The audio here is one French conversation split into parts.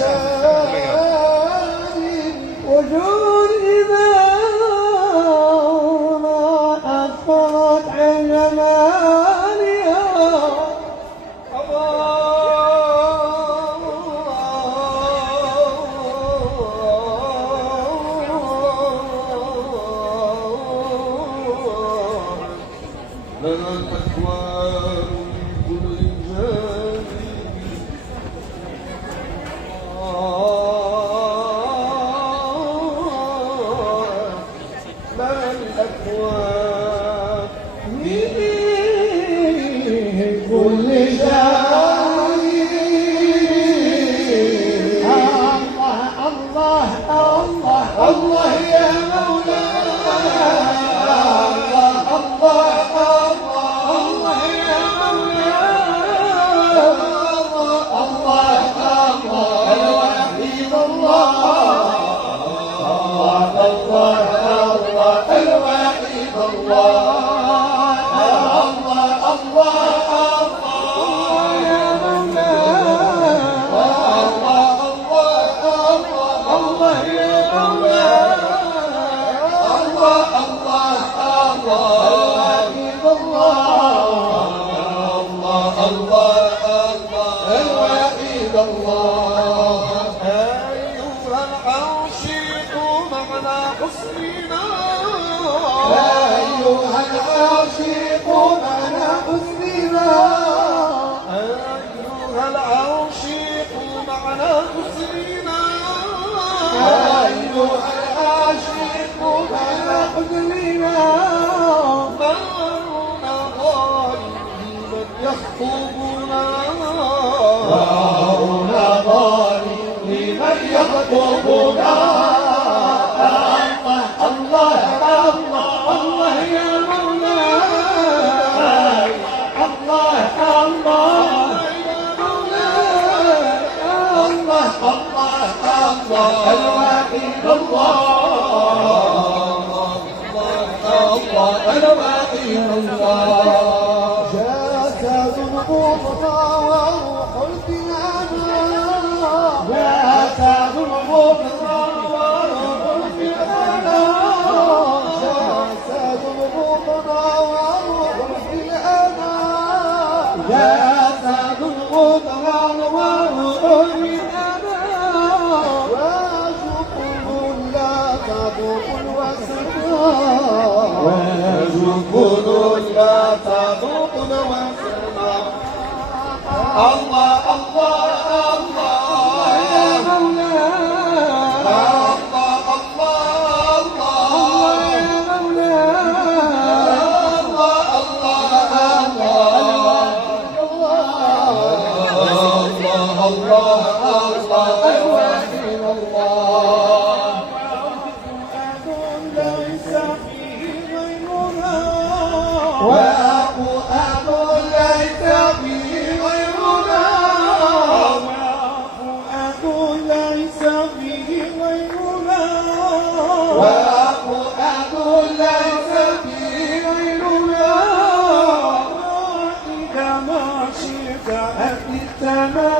شان وجود إذا ما أسفرت عن جمالها لنا الأكوان من كل جانب لنا الأكوان من كل جانب الله الله الله يا مولانا الله أيها العاشق معنى حسننا أيها العاشق معنى حسننا أيها العاشق معنى حسننا مالنا ظالم من يخطبنا مالنا ظالم لمن يخطبنا الله الله يا مولاي الله الله يا مولاي الله الله الله الواحد الله الله الواحد الله جاءت ذنوبنا وروح القيامة جاءت ذنوبنا وجبن لا تذوق وسما الله الله الله يا مولاي الله الله الله يا مولاي الله الله الله الله الواحد الله وفؤاد ليس فيه غيرنا وفؤاد ليس فيه غيرنا وفؤاد ليس فيه غيرنا إذا ما شئت أتيتنا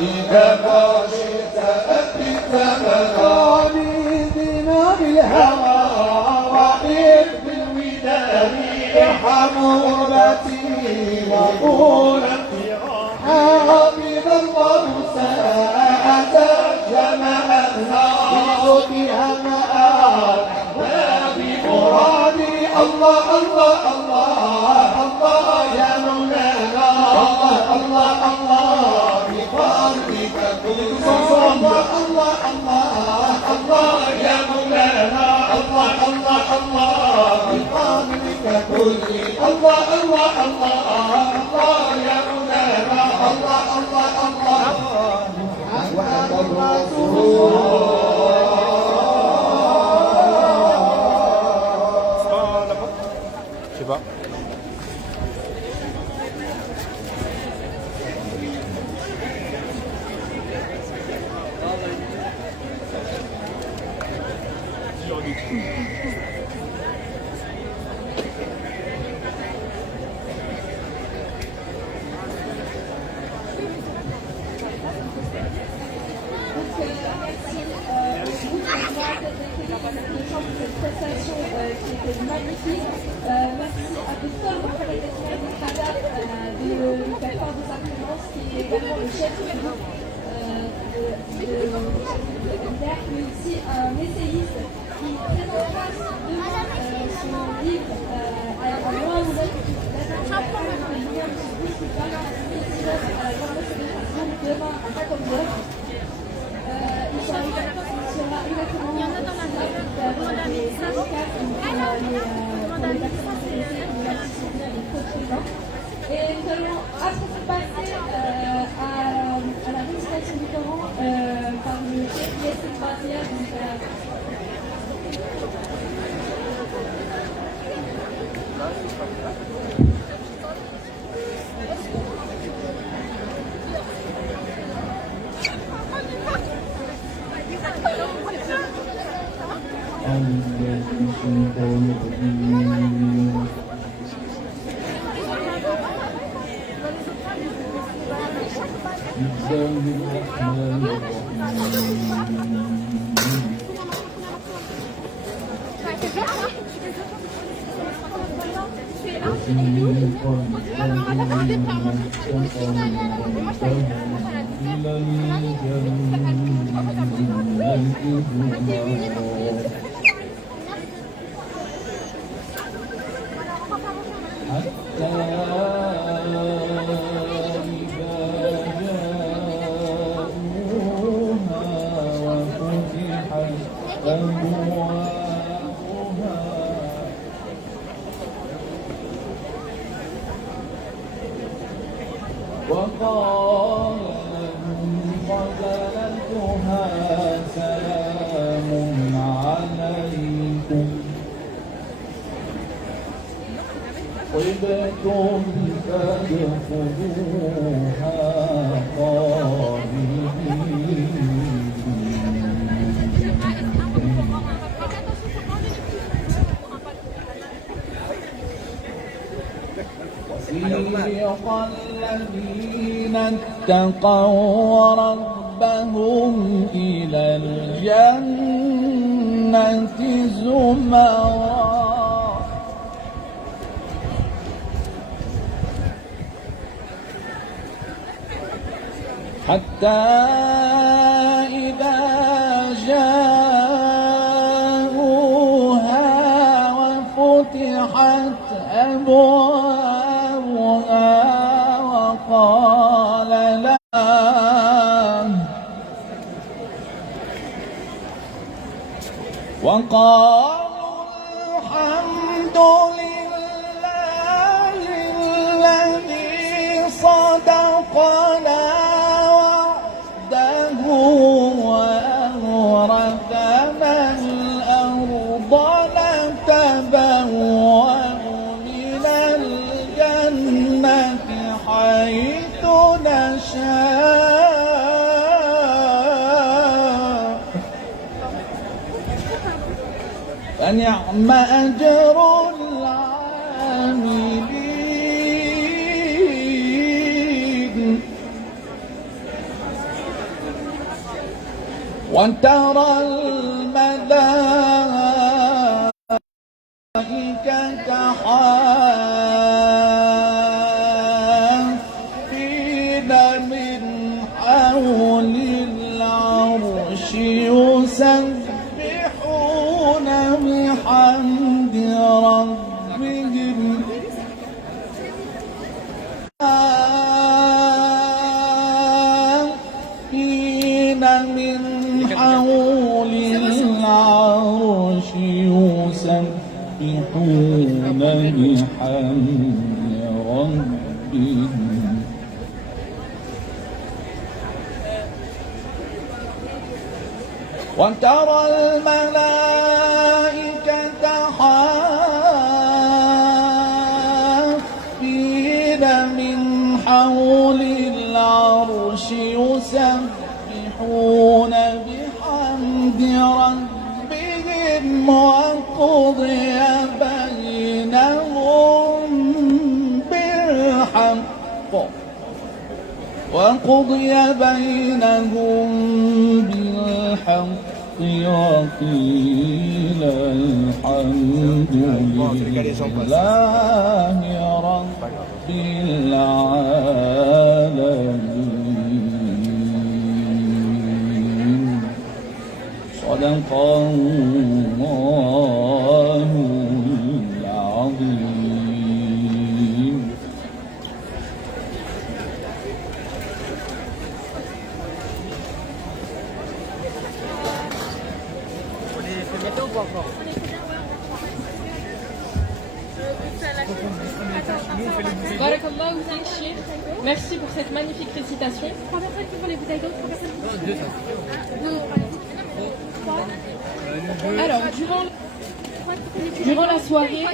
إذا ما شئت أتيتنا خالدنا بالهوى حمولتي وقولتي حافظ الله ساعة جمعتها بها مآل بمرادي الله الله الله الله يا مولانا الله الله الله بفضلك كل الله الله الله الله يا مولانا الله الله الله بفضلك كل الله الله الله الله يا مولانا الله الله الله محمد رسول الله pour cette prestation qui était magnifique. Merci à Victor de nous faire part de sa présence, qui est également le chef du groupe mais aussi un essayiste qui présentera demain son livre à moi vous êtes demain à 14h. Il sera exactement et nous allons passer à la récitation du Coran par le chef Yassine Bazia. وقال خزنتها سلام عليكم طبتم فادخلوها خالدين وسيق الذين اتقوا ربهم إلى الجنة زمرا حتى إذا جاءوها وفتحت أبوابها وقال وقالوا الحمد لله الذي صدقنا وعده وأورثنا الأرض نتبوأ من الجنة حيث نشاء فنعم أجر العاملين وترى الملائكة حافين من حول العرش يسبحون بحمد ربهم حافين من حول العرش يسبحون بحمد ربهم وترى الملائكة حافين من حول العرش يسبحون بحمد ربهم وقضي بينهم بالحق بالحق وقيل الحمد لله رب العالمين. صدق الله العظيم. Barakallahu fiik, Cheikh. Merci pour cette magnifique récitation. 3 personnes qui font les bouteilles d'eau, 3 personnes qui font Alors, durant la soirée,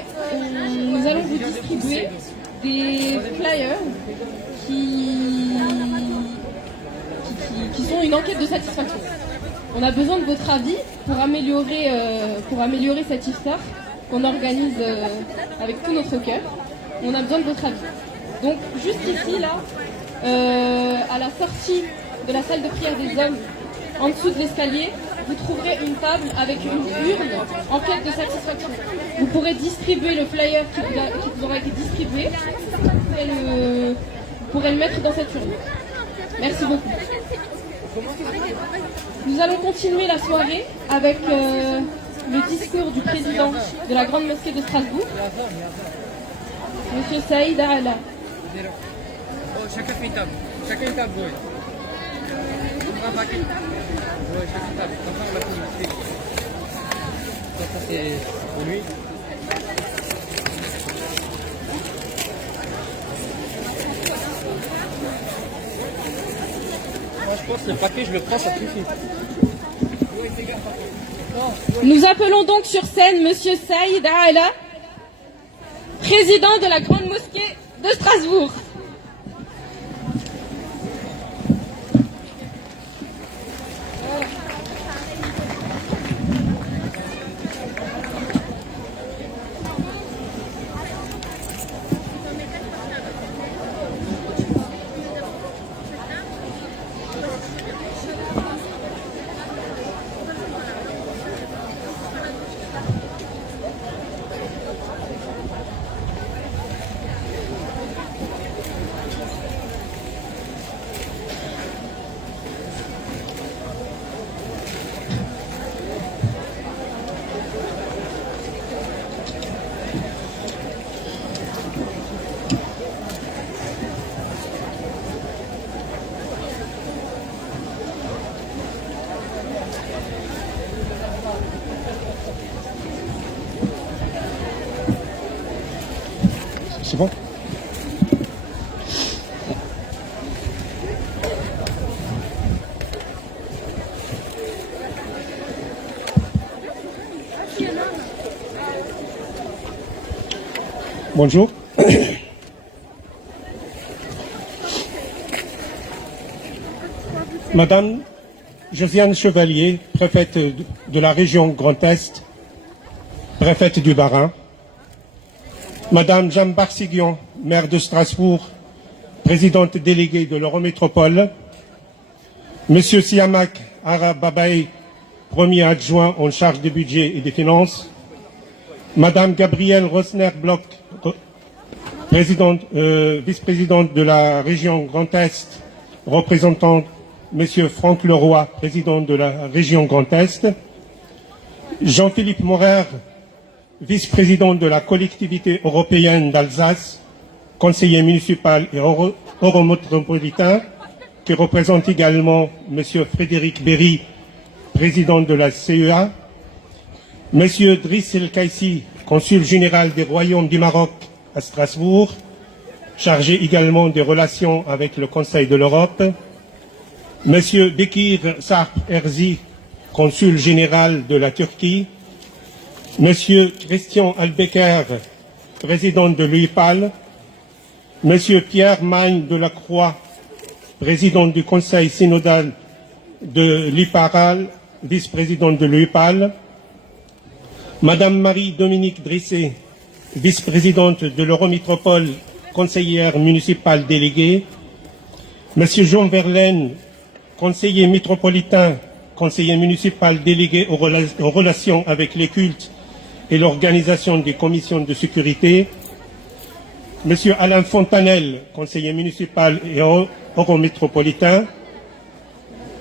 nous allons vous distribuer des flyers qui sont une enquête de satisfaction. On a besoin de votre avis pour améliorer cet iftar qu'on organise avec tout notre cœur. On a besoin de votre avis. Donc, juste ici, là, à la sortie de la salle de prière des hommes, en dessous de l'escalier, vous trouverez une table avec une urne en quête de satisfaction. Vous pourrez distribuer le flyer qui vous aura été distribué. Vous pourrez le mettre dans cette urne. Merci beaucoup. Nous allons continuer la soirée avec le discours du président de la Grande Mosquée de Strasbourg, Monsieur Saïd Aala. Chacun fait une table. Chacun une table, oui. Un paquet. Oui, chacun une table. Comme ça, on l'a communiqué. Ça, c'est pour lui. Moi, je pense que le paquet, je le prends, ça suffit. Nous appelons donc sur scène Monsieur Saïd Aala, président de la Grande Mosquée de Strasbourg. C'est bon? Bonjour. Madame Josiane Chevalier, préfète de la région Grand Est, préfète du Bas-Rhin. Madame Jeanne Barsiguian, maire de Strasbourg, présidente déléguée de l'Eurométropole. Monsieur Siamak Arababaye, premier adjoint en charge des budgets et des finances. Madame Gabrielle Rosner-Bloch, vice-présidente de la région Grand Est, représentant Monsieur Franck Leroy, président de la région Grand Est. Jean-Philippe Morer, vice-président de la collectivité européenne d'Alsace, conseiller municipal et eurométropolitain, qui représente également Monsieur Frédéric Berry, président de la CEA, Monsieur Driss El Kaissi, consul général des Royaumes du Maroc à Strasbourg, chargé également des relations avec le Conseil de l'Europe, Monsieur Bekir Sarp Erzi, consul général de la Turquie, Monsieur Christian Albecker, président de l'UIPAL, Monsieur Pierre Magne de la Croix, président du Conseil synodal de l'IPARAL, vice-président de l'UIPAL, Madame Marie-Dominique Drissé, vice-présidente de l'Eurométropole, conseillère municipale déléguée, Monsieur Jean Verlaine, conseiller métropolitain, conseiller municipal délégué aux relations avec les cultes et l'organisation des commissions de sécurité, Monsieur Alain Fontanel, conseiller municipal et eurométropolitain,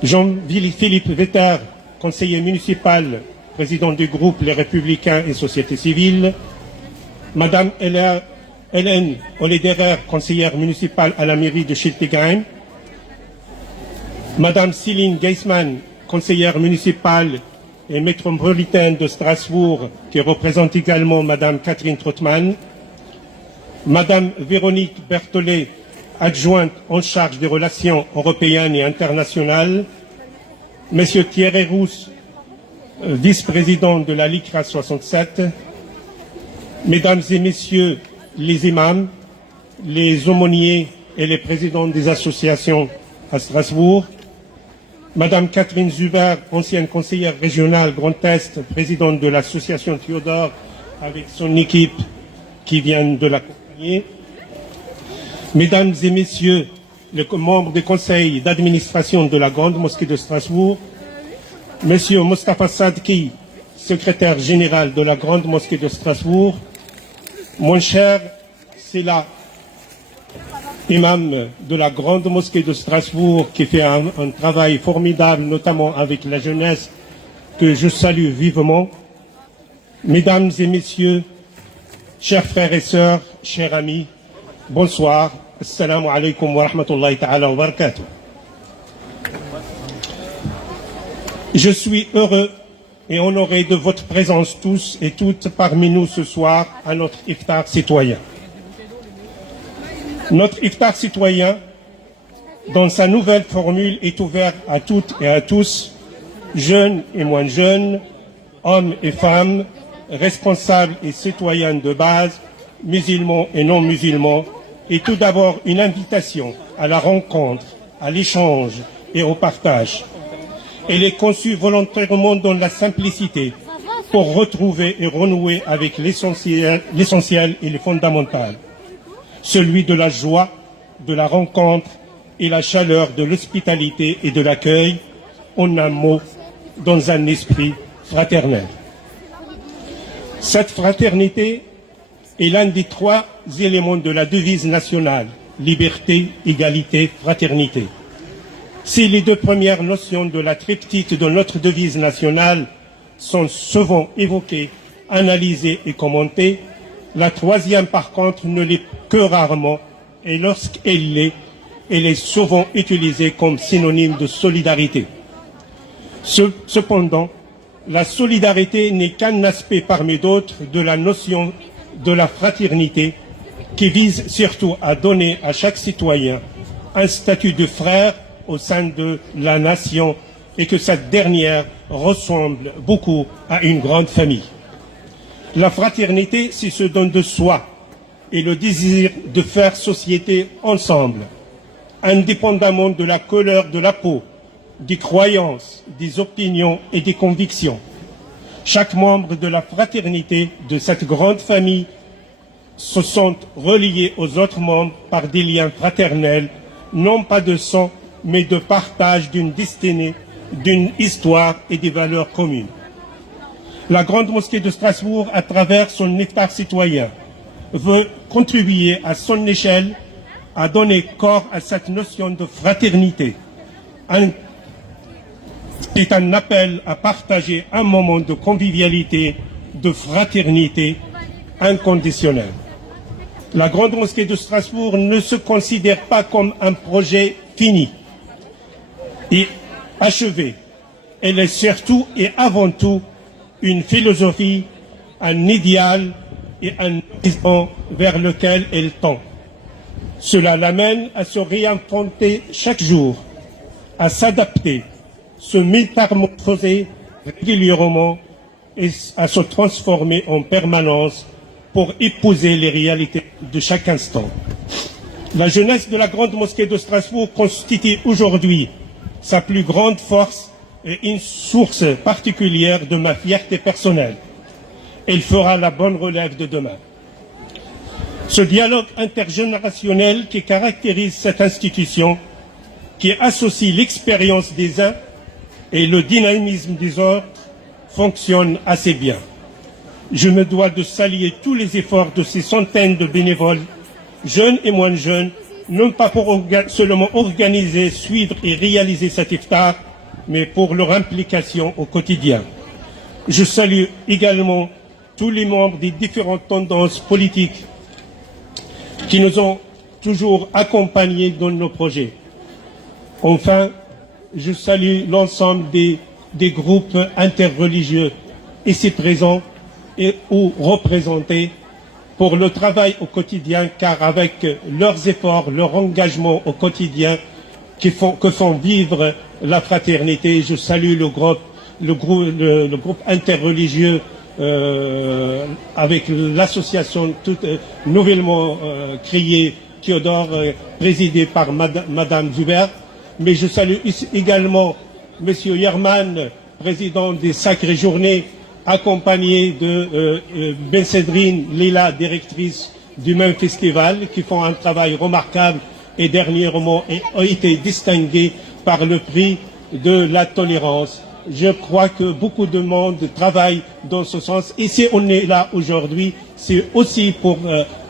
Jean-Philippe Vetter, conseiller municipal, président du groupe Les Républicains et Société Civile, Madame Hélène Olederer, conseillère municipale à la mairie de Schiltigheim, Madame Céline Geisman, conseillère municipale et métropolitaine de Strasbourg, qui représente également Madame Catherine Trottmann, Madame Véronique Berthollet, adjointe en charge des relations européennes et internationales, Monsieur Thierry Rousse, vice-président de la LICRA 67, Mesdames et Messieurs les imams, les aumôniers et les présidents des associations à Strasbourg, Madame Catherine Zuber, ancienne conseillère régionale Grand Est, présidente de l'association Théodore, avec son équipe qui vient de l'accompagner, Mesdames et Messieurs les membres du conseil d'administration de la Grande Mosquée de Strasbourg, Monsieur Mostafa Sadki, secrétaire général de la Grande Mosquée de Strasbourg, mon cher Sela, imam de la Grande Mosquée de Strasbourg, qui fait un travail formidable, notamment avec la jeunesse, que je salue vivement. Mesdames et Messieurs, chers frères et sœurs, chers amis, bonsoir. Assalamu alaikum wa rahmatullahi ta'ala wa barakatuh. Je suis heureux et honoré de votre présence tous et toutes parmi nous ce soir à notre iftar citoyen. Notre iftar citoyen, dans sa nouvelle formule, est ouvert à toutes et à tous, jeunes et moins jeunes, hommes et femmes, responsables et citoyens de base, musulmans et non musulmans, et tout d'abord une invitation à la rencontre, à l'échange et au partage. Elle est conçue volontairement dans la simplicité pour retrouver et renouer avec l'essentiel et le fondamental, celui de la joie, de la rencontre et la chaleur de l'hospitalité et de l'accueil, en un mot, dans un esprit fraternel. Cette fraternité est l'un des trois éléments de la devise nationale, liberté, égalité, fraternité. Si les deux premières notions de la triptyque de notre devise nationale sont souvent évoquées, analysées et commentées, la troisième par contre ne l'est que rarement, et lorsqu'elle l'est, elle est souvent utilisée comme synonyme de solidarité. Cependant, la solidarité n'est qu'un aspect parmi d'autres de la notion de la fraternité qui vise surtout à donner à chaque citoyen un statut de frère au sein de la nation et que cette dernière ressemble beaucoup à une grande famille. La fraternité, c'est ce don de soi et le désir de faire société ensemble, indépendamment de la couleur de la peau, des croyances, des opinions et des convictions. Chaque membre de la fraternité de cette grande famille se sent reliés aux autres membres par des liens fraternels, non pas de sang, mais de partage d'une destinée, d'une histoire et des valeurs communes. La Grande Mosquée de Strasbourg, à travers son iftar citoyen, veut contribuer à son échelle à donner corps à cette notion de fraternité. C'est un appel à partager un moment de convivialité, de fraternité inconditionnelle. La Grande Mosquée de Strasbourg ne se considère pas comme un projet fini et achevé. Elle est surtout et avant tout une philosophie, un idéal et un horizon vers lequel elle tend. Cela l'amène à se réinventer chaque jour, à s'adapter, se métamorphoser régulièrement et à se transformer en permanence pour épouser les réalités de chaque instant. La jeunesse de la Grande Mosquée de Strasbourg constitue aujourd'hui sa plus grande force et une source particulière de ma fierté personnelle. Elle fera la bonne relève de demain. Ce dialogue intergénérationnel qui caractérise cette institution, qui associe l'expérience des uns et le dynamisme des autres fonctionnent assez bien. Je me dois de saluer tous les efforts de ces centaines de bénévoles, jeunes et moins jeunes, non pas pour seulement organiser, suivre et réaliser cet iftar, mais pour leur implication au quotidien. Je salue également tous les membres des différentes tendances politiques qui nous ont toujours accompagnés dans nos projets. Enfin, je salue l'ensemble des groupes interreligieux ici présents et ou représentés pour le travail au quotidien, car avec leurs efforts, leur engagement au quotidien que font vivre la fraternité, je salue le groupe interreligieux avec l'association toute nouvellement créée Théodore, présidée par Madame Zuber, mais je salue également Monsieur Yerman, président des Sacrées Journées, accompagné de Ben Cédrine Lila, directrice du même festival, qui font un travail remarquable et dernièrement ont été distingués par le prix de la tolérance. Je crois que beaucoup de monde travaille dans ce sens. Et si on est là aujourd'hui, c'est aussi pour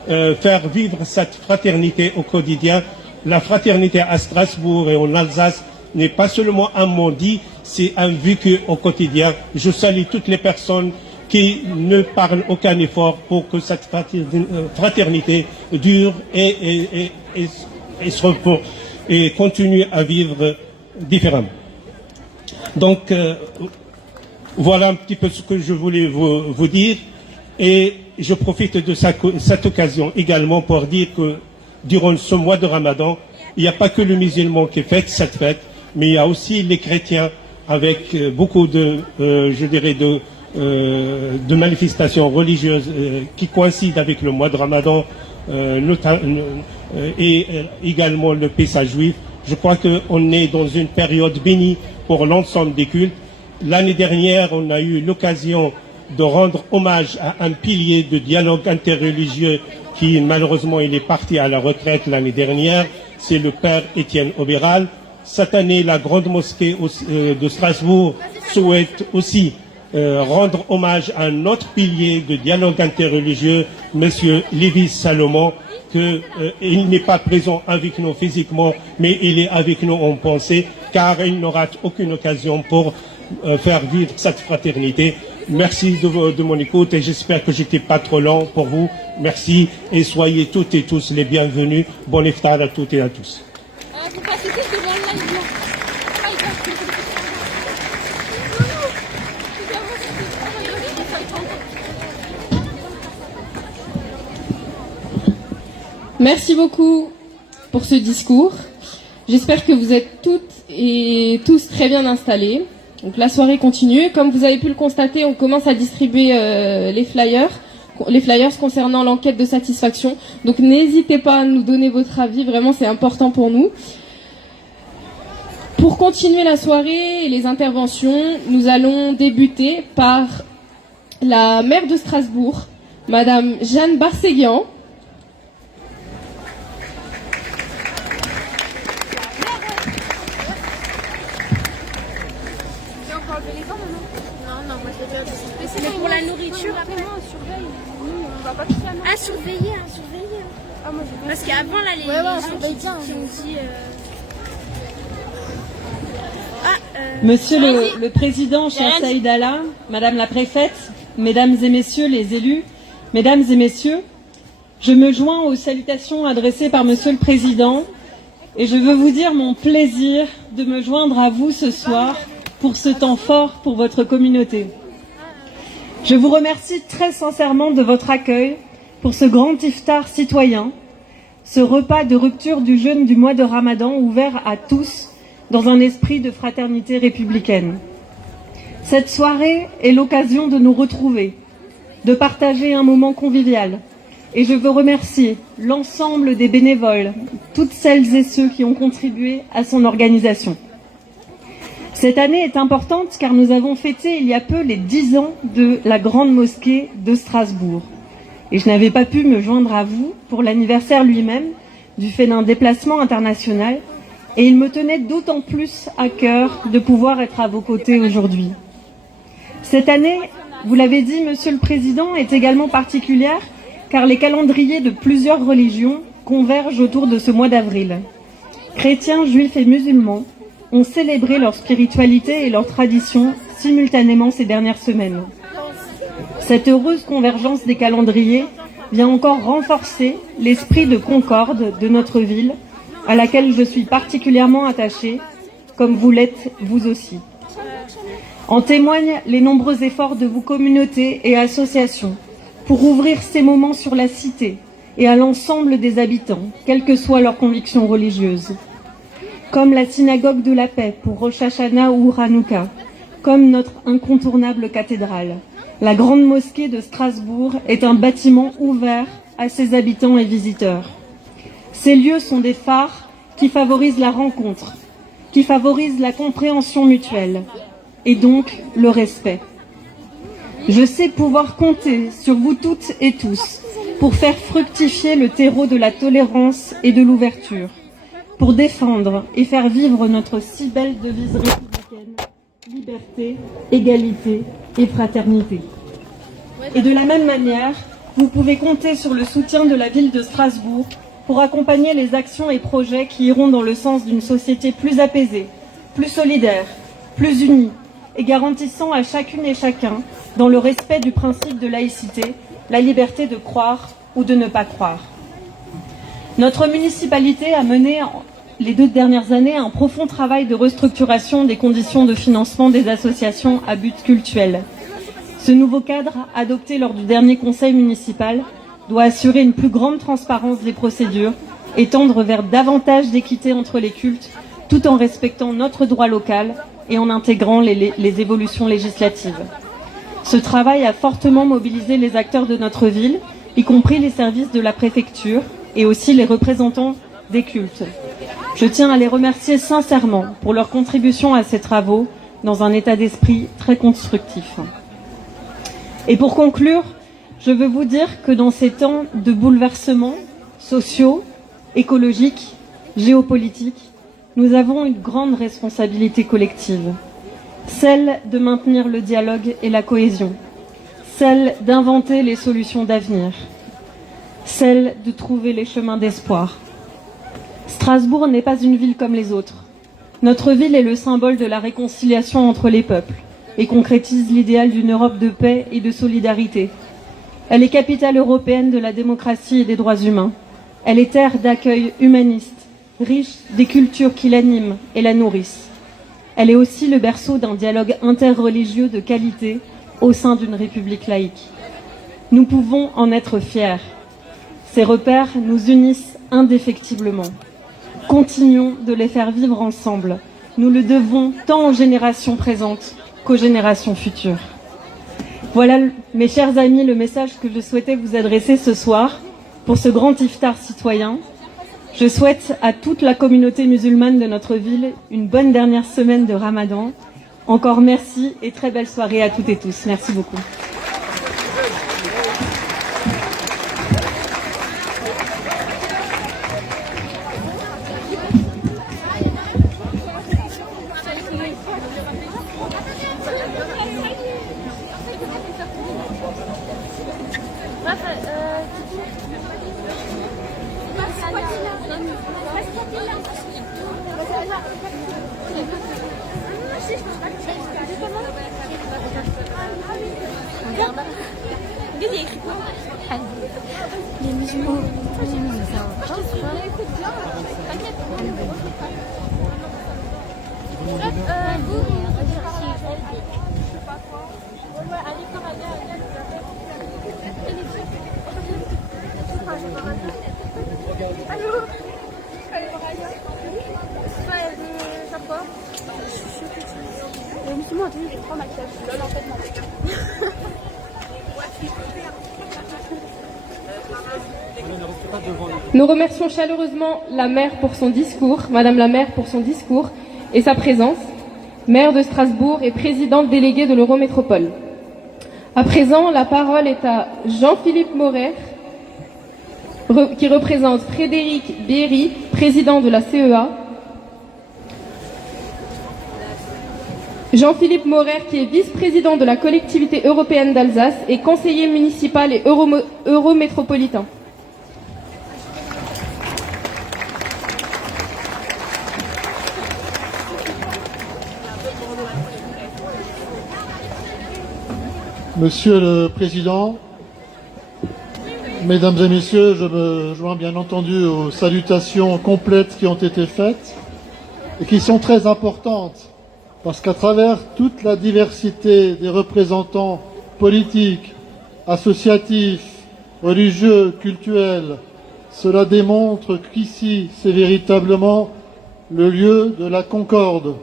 faire vivre cette fraternité au quotidien. La fraternité à Strasbourg et en Alsace n'est pas seulement un mot dit, c'est un vécu au quotidien. Je salue toutes les personnes qui ne parlent aucun effort pour que cette fraternité dure et continue à vivre différemment. Donc, voilà un petit peu ce que je voulais vous dire. Et je profite de cette occasion également pour dire que durant ce mois de Ramadan, il n'y a pas que le musulman qui fête cette fête, mais il y a aussi les chrétiens avec beaucoup de, je dirais, de manifestations religieuses qui coïncident avec le mois de Ramadan et également le Pessah juif. Je crois qu'on est dans une période bénie pour l'ensemble des cultes. L'année dernière, on a eu l'occasion de rendre hommage à un pilier de dialogue interreligieux qui, malheureusement, il est parti à la retraite l'année dernière. C'est le père Étienne Obéral. Cette année, la grande mosquée de Strasbourg souhaite aussi rendre hommage à un autre pilier de dialogue interreligieux, Monsieur Lévis Salomon, il n'est pas présent avec nous physiquement, mais il est avec nous en pensée, car il n'aura aucune occasion pour faire vivre cette fraternité. Merci de mon écoute et j'espère que j'étais pas trop lent pour vous. Merci et soyez toutes et tous les bienvenus. Bon iftar à toutes et à tous. Vous passez tous devant le live blanc. Merci beaucoup pour ce discours. J'espère que vous êtes toutes et tous très bien installés. Donc la soirée continue. Comme vous avez pu le constater, on commence à distribuer les flyers concernant l'enquête de satisfaction. Donc n'hésitez pas à nous donner votre avis, vraiment c'est important pour nous. Pour continuer la soirée et les interventions, nous allons débuter par la maire de Strasbourg, Madame Jeanne Barséguian. Mais pour la nourriture, après, on surveille. Nous, on va pas toucher à main. Surveiller. Ah, moi, parce qu'avant, là, les gens qui ont dit... Monsieur le Président, cher Saïd Allah, Madame la Préfète, Mesdames et Messieurs les élus, Mesdames et Messieurs, je me joins aux salutations adressées par Monsieur le Président et je veux vous dire mon plaisir de me joindre à vous ce soir pour ce temps fort pour votre communauté. Je vous remercie très sincèrement de votre accueil pour ce grand iftar citoyen, ce repas de rupture du jeûne du mois de Ramadan ouvert à tous dans un esprit de fraternité républicaine. Cette soirée est l'occasion de nous retrouver, de partager un moment convivial. Et je veux remercier l'ensemble des bénévoles, toutes celles et ceux qui ont contribué à son organisation. Cette année est importante car nous avons fêté il y a peu les 10 ans de la Grande Mosquée de Strasbourg. Et je n'avais pas pu me joindre à vous pour l'anniversaire lui-même du fait d'un déplacement international. et il me tenait d'autant plus à cœur de pouvoir être à vos côtés aujourd'hui. Cette année, vous l'avez dit, Monsieur le Président, est également particulière car les calendriers de plusieurs religions convergent autour de ce mois d'avril. Chrétiens, juifs et musulmans ont célébré leur spiritualité et leur tradition simultanément ces dernières semaines. Cette heureuse convergence des calendriers vient encore renforcer l'esprit de concorde de notre ville, à laquelle je suis particulièrement attachée, comme vous l'êtes vous aussi. En témoignent les nombreux efforts de vos communautés et associations pour ouvrir ces moments sur la cité et à l'ensemble des habitants, quelles que soient leurs convictions religieuses. Comme la synagogue de la paix pour Rosh Hashanah ou Hanouka, comme notre incontournable cathédrale. La grande mosquée de Strasbourg est un bâtiment ouvert à ses habitants et visiteurs. Ces lieux sont des phares qui favorisent la rencontre, qui favorisent la compréhension mutuelle et donc le respect. Je sais pouvoir compter sur vous toutes et tous pour faire fructifier le terreau de la tolérance et de l'ouverture, pour défendre et faire vivre notre si belle devise républicaine, liberté, égalité et fraternité. Et de la même manière, vous pouvez compter sur le soutien de la ville de Strasbourg pour accompagner les actions et projets qui iront dans le sens d'une société plus apaisée, plus solidaire, plus unie et garantissant à chacune et chacun, dans le respect du principe de laïcité, la liberté de croire ou de ne pas croire. Notre municipalité a mené les 2 dernières années un profond travail de restructuration des conditions de financement des associations à but cultuel. Ce nouveau cadre, adopté lors du dernier conseil municipal, doit assurer une plus grande transparence des procédures et tendre vers davantage d'équité entre les cultes, tout en respectant notre droit local et en intégrant les évolutions législatives. Ce travail a fortement mobilisé les acteurs de notre ville, y compris les services de la préfecture et aussi les représentants des cultes. Je tiens à les remercier sincèrement pour leur contribution à ces travaux dans un état d'esprit très constructif. Et pour conclure, je veux vous dire que dans ces temps de bouleversements sociaux, écologiques, géopolitiques, nous avons une grande responsabilité collective. Celle de maintenir le dialogue et la cohésion. Celle d'inventer les solutions d'avenir. Celle de trouver les chemins d'espoir. Strasbourg n'est pas une ville comme les autres. Notre ville est le symbole de la réconciliation entre les peuples et concrétise l'idéal d'une Europe de paix et de solidarité. Elle est capitale européenne de la démocratie et des droits humains. Elle est terre d'accueil humaniste, riche des cultures qui l'animent et la nourrissent. Elle est aussi le berceau d'un dialogue interreligieux de qualité au sein d'une république laïque. Nous pouvons en être fiers. Ces repères nous unissent indéfectiblement. Continuons de les faire vivre ensemble. Nous le devons tant aux générations présentes qu'aux générations futures. Voilà, mes chers amis, le message que je souhaitais vous adresser ce soir pour ce grand iftar citoyen. Je souhaite à toute la communauté musulmane de notre ville une bonne dernière semaine de Ramadan. Encore merci et très belle soirée à toutes et tous. Merci beaucoup. Les musulmans. Nous remercions chaleureusement la maire pour son discours, Madame la maire pour son discours et sa présence, maire de Strasbourg et présidente déléguée de l'Eurométropole. À présent, la parole est à Jean-Philippe Morer, qui représente Frédéric Bierry, président de la CEA, Jean-Philippe Maurer, qui est vice-président de la collectivité européenne d'Alsace et conseiller municipal et eurométropolitain. Monsieur le Président, Mesdames et Messieurs, je me joins bien entendu aux salutations complètes qui ont été faites et qui sont très importantes parce qu'à travers toute la diversité des représentants politiques, associatifs, religieux, cultuels, cela démontre qu'ici, c'est véritablement le lieu de la concorde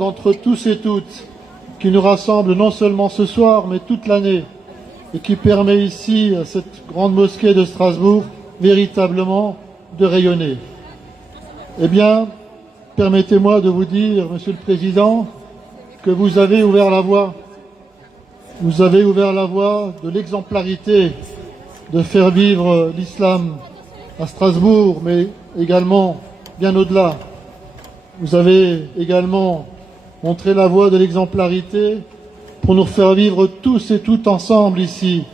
entre tous et toutes, qui nous rassemble non seulement ce soir, mais toute l'année, et qui permet ici, à cette grande mosquée de Strasbourg, véritablement de rayonner. Eh bien, permettez-moi de vous dire, Monsieur le Président, que vous avez ouvert la voie. Vous avez ouvert la voie de l'exemplarité, de faire vivre l'islam à Strasbourg, mais également bien au-delà. Vous avez également montré la voie de l'exemplarité pour nous faire vivre tous et toutes ensemble ici,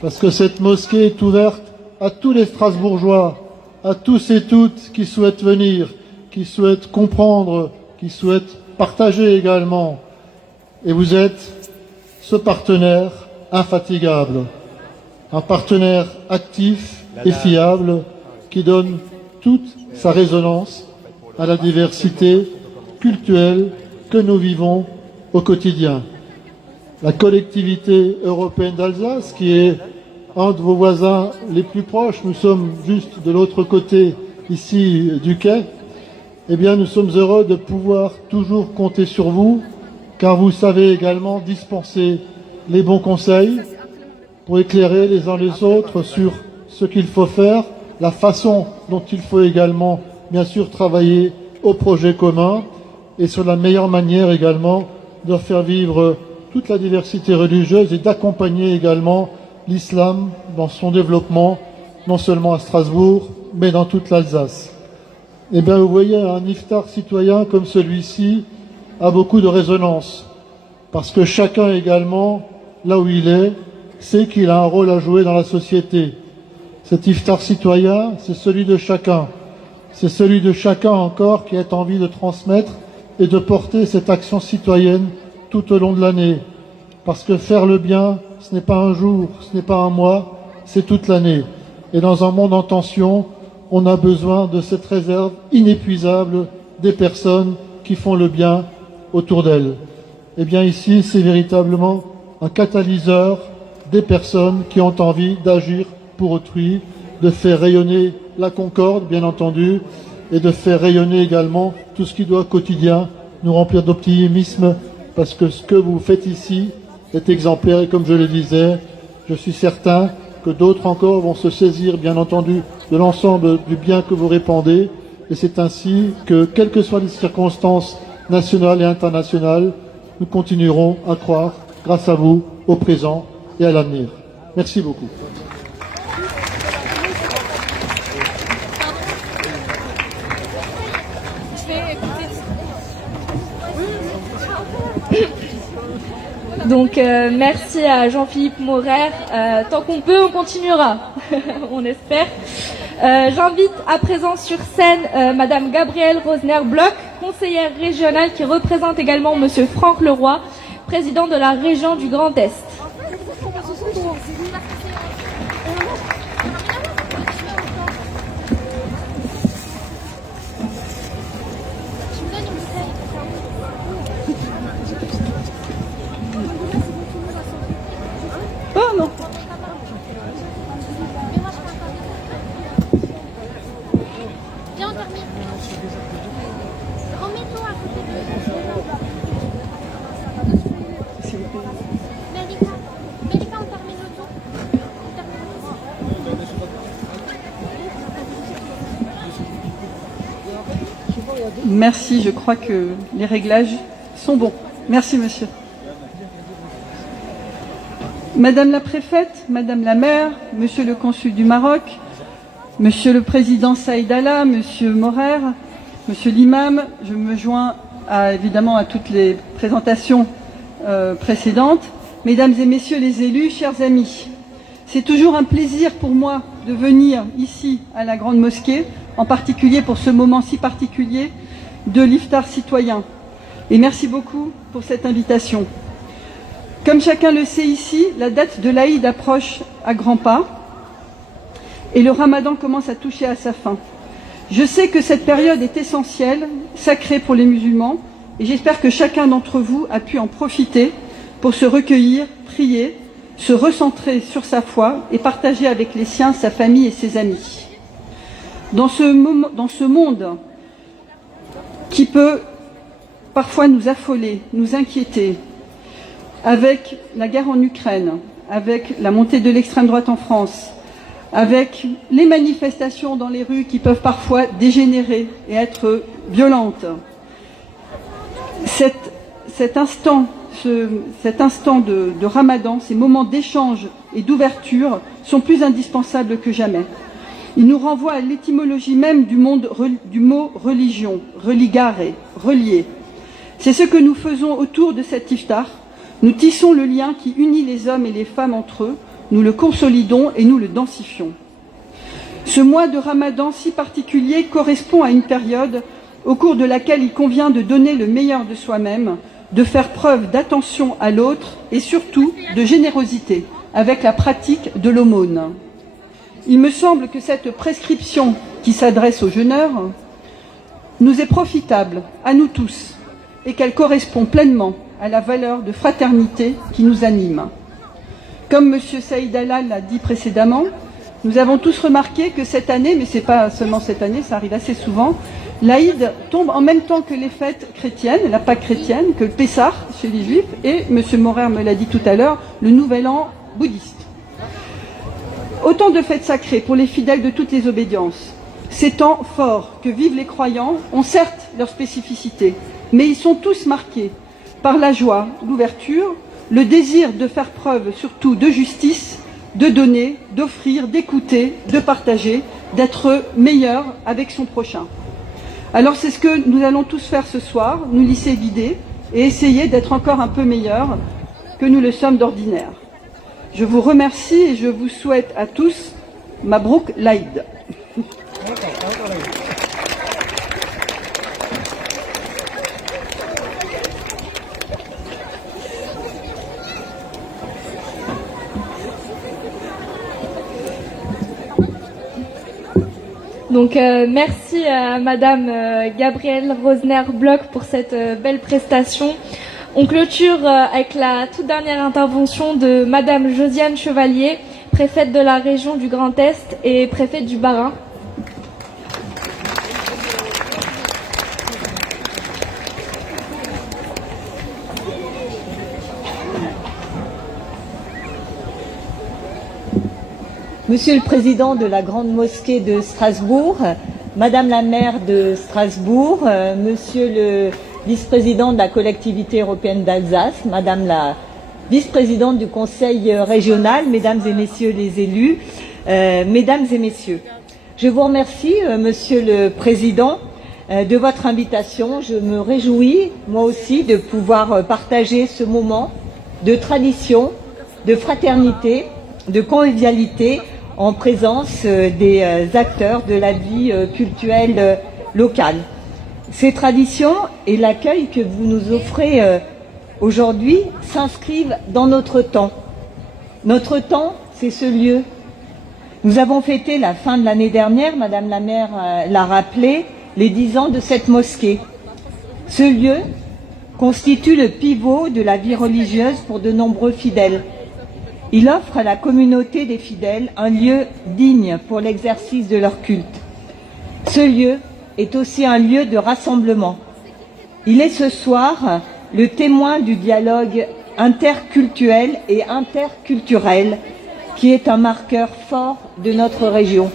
parce que cette mosquée est ouverte à tous les Strasbourgeois, à tous et toutes qui souhaitent venir, qui souhaitent comprendre, qui souhaitent partager également. Et vous êtes ce partenaire infatigable, un partenaire actif et fiable qui donne toute sa résonance à la diversité culturelle que nous vivons au quotidien. La collectivité européenne d'Alsace, qui est un de vos voisins les plus proches, nous sommes juste de l'autre côté ici du quai, eh bien nous sommes heureux de pouvoir toujours compter sur vous, car vous savez également dispenser les bons conseils pour éclairer les uns les autres sur ce qu'il faut faire, la façon dont il faut également, bien sûr, travailler au projet commun et sur la meilleure manière également de faire vivre toute la diversité religieuse et d'accompagner également l'islam dans son développement, non seulement à Strasbourg, mais dans toute l'Alsace. Eh bien, vous voyez, un iftar citoyen comme celui-ci a beaucoup de résonance, parce que chacun également, là où il est, sait qu'il a un rôle à jouer dans la société. Cet iftar citoyen, c'est celui de chacun. C'est celui de chacun encore qui a envie de transmettre et de porter cette action citoyenne tout au long de l'année. Parce que faire le bien, ce n'est pas un jour, ce n'est pas un mois, c'est toute l'année. Et dans un monde en tension, on a besoin de cette réserve inépuisable des personnes qui font le bien autour d'elles. Eh bien ici, c'est véritablement un catalyseur des personnes qui ont envie d'agir pour autrui, de faire rayonner la concorde, bien entendu, et de faire rayonner également tout ce qui doit au quotidien nous remplir d'optimisme, parce que ce que vous faites ici est exemplaire, et comme je le disais, je suis certain que d'autres encore vont se saisir, bien entendu, de l'ensemble du bien que vous répandez, et c'est ainsi que, quelles que soient les circonstances nationales et internationales, nous continuerons à croire, grâce à vous, au présent et à l'avenir. Merci beaucoup. Donc merci à Jean-Philippe Maurer. Tant qu'on peut, on continuera, on espère. J'invite à présent sur scène Madame Gabrielle Rosner-Bloch, conseillère régionale qui représente également Monsieur Franck Leroy, président de la région du Grand Est. Oh non. Viens, on termine. Remets-toi à côté de Mélika, on termine le tour. Merci, je crois que les réglages sont bons. Merci, monsieur. Madame la préfète, Madame la maire, Monsieur le consul du Maroc, Monsieur le président Saïd Allah, Monsieur Maurer, Monsieur l'imam, je me joins évidemment à toutes les présentations précédentes. Mesdames et messieurs les élus, chers amis, c'est toujours un plaisir pour moi de venir ici à la Grande Mosquée, en particulier pour ce moment si particulier de l'iftar citoyen. Et merci beaucoup pour cette invitation. Comme chacun le sait ici, la date de l'Aïd approche à grands pas et le Ramadan commence à toucher à sa fin. Je sais que cette période est essentielle, sacrée pour les musulmans, et j'espère que chacun d'entre vous a pu en profiter pour se recueillir, prier, se recentrer sur sa foi et partager avec les siens, sa famille et ses amis. Dans ce monde qui peut parfois nous affoler, nous inquiéter, avec la guerre en Ukraine, avec la montée de l'extrême droite en France, avec les manifestations dans les rues qui peuvent parfois dégénérer et être violentes, cet instant de Ramadan, ces moments d'échange et d'ouverture sont plus indispensables que jamais. Ils nous renvoient à l'étymologie même du mot religion, religare, relier. C'est ce que nous faisons autour de cet iftar. Nous tissons le lien qui unit les hommes et les femmes entre eux, nous le consolidons et nous le densifions. Ce mois de Ramadan si particulier correspond à une période au cours de laquelle il convient de donner le meilleur de soi-même, de faire preuve d'attention à l'autre et surtout de générosité avec la pratique de l'aumône. Il me semble que cette prescription qui s'adresse aux jeûneurs nous est profitable à nous tous et qu'elle correspond pleinement à la valeur de fraternité qui nous anime. Comme M. Saïd Allah l'a dit précédemment, nous avons tous remarqué que cette année, mais ce n'est pas seulement cette année, ça arrive assez souvent, l'Aïd tombe en même temps que les fêtes chrétiennes, la Pâque chrétienne, que le Pessah chez les Juifs, et M. Morer me l'a dit tout à l'heure, le Nouvel An bouddhiste. Autant de fêtes sacrées pour les fidèles de toutes les obédiences. Ces temps forts que vivent les croyants ont certes leur spécificité, mais ils sont tous marqués par la joie, l'ouverture, le désir de faire preuve surtout de justice, de donner, d'offrir, d'écouter, de partager, d'être meilleur avec son prochain. Alors c'est ce que nous allons tous faire ce soir, nous laisser guider et essayer d'être encore un peu meilleurs que nous le sommes d'ordinaire. Je vous remercie et je vous souhaite à tous Mabrouk l'Aïd. Donc merci à Madame Gabrielle Rosner-Bloch pour cette belle prestation. On clôture avec la toute dernière intervention de Madame Josiane Chevalier, préfète de la région du Grand Est et préfète du Bas-Rhin. Monsieur le Président de la Grande Mosquée de Strasbourg, Madame la maire de Strasbourg, Monsieur le vice-président de la collectivité européenne d'Alsace, Madame la vice-présidente du Conseil régional, Mesdames et Messieurs les élus, Mesdames et Messieurs. Je vous remercie, Monsieur le Président, de votre invitation. Je me réjouis, moi aussi, de pouvoir partager ce moment de tradition, de fraternité, de convivialité en présence des acteurs de la vie culturelle locale. Ces traditions et l'accueil que vous nous offrez aujourd'hui s'inscrivent dans notre temps. Notre temps, c'est ce lieu. Nous avons fêté la fin de l'année dernière, Madame la maire l'a rappelé, les 10 ans de cette mosquée. Ce lieu constitue le pivot de la vie religieuse pour de nombreux fidèles. Il offre à la communauté des fidèles un lieu digne pour l'exercice de leur culte. Ce lieu est aussi un lieu de rassemblement. Il est ce soir le témoin du dialogue interculturel et interculturel qui est un marqueur fort de notre région.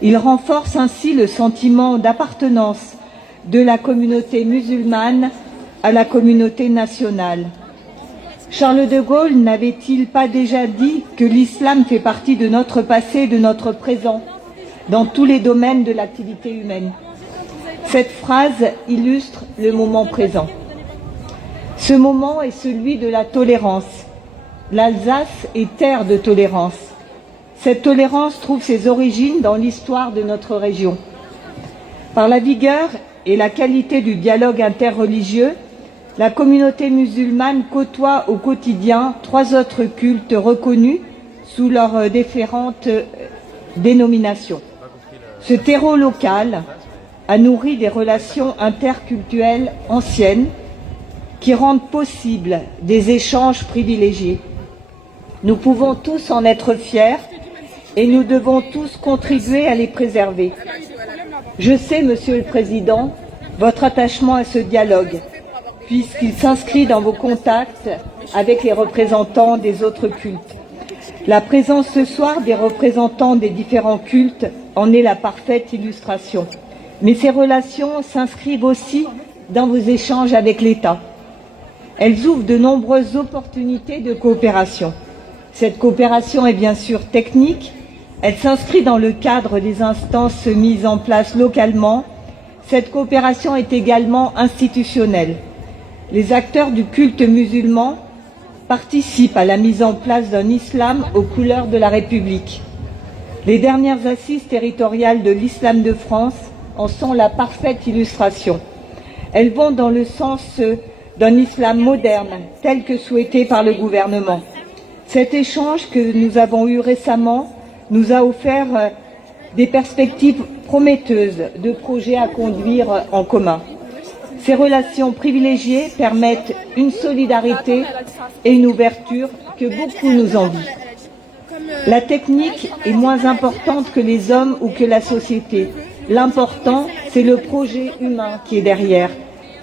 Il renforce ainsi le sentiment d'appartenance de la communauté musulmane à la communauté nationale. Charles de Gaulle n'avait-il pas déjà dit que l'islam fait partie de notre passé et de notre présent dans tous les domaines de l'activité humaine? Cette phrase illustre le moment présent. Ce moment est celui de la tolérance. L'Alsace est terre de tolérance. Cette tolérance trouve ses origines dans l'histoire de notre région. Par la vigueur et la qualité du dialogue interreligieux, la communauté musulmane côtoie au quotidien 3 autres cultes reconnus sous leurs différentes dénominations. Ce terreau local a nourri des relations interculturelles anciennes qui rendent possible des échanges privilégiés. Nous pouvons tous en être fiers et nous devons tous contribuer à les préserver. Je sais, Monsieur le Président, votre attachement à ce dialogue, puisqu'il s'inscrit dans vos contacts avec les représentants des autres cultes. La présence ce soir des représentants des différents cultes en est la parfaite illustration. Mais ces relations s'inscrivent aussi dans vos échanges avec l'État. Elles ouvrent de nombreuses opportunités de coopération. Cette coopération est bien sûr technique, elle s'inscrit dans le cadre des instances mises en place localement. Cette coopération est également institutionnelle. Les acteurs du culte musulman participent à la mise en place d'un islam aux couleurs de la République. Les dernières assises territoriales de l'islam de France en sont la parfaite illustration. Elles vont dans le sens d'un islam moderne, tel que souhaité par le gouvernement. Cet échange que nous avons eu récemment nous a offert des perspectives prometteuses de projets à conduire en commun. Ces relations privilégiées permettent une solidarité et une ouverture que beaucoup nous envient. La technique est moins importante que les hommes ou que la société. L'important, c'est le projet humain qui est derrière.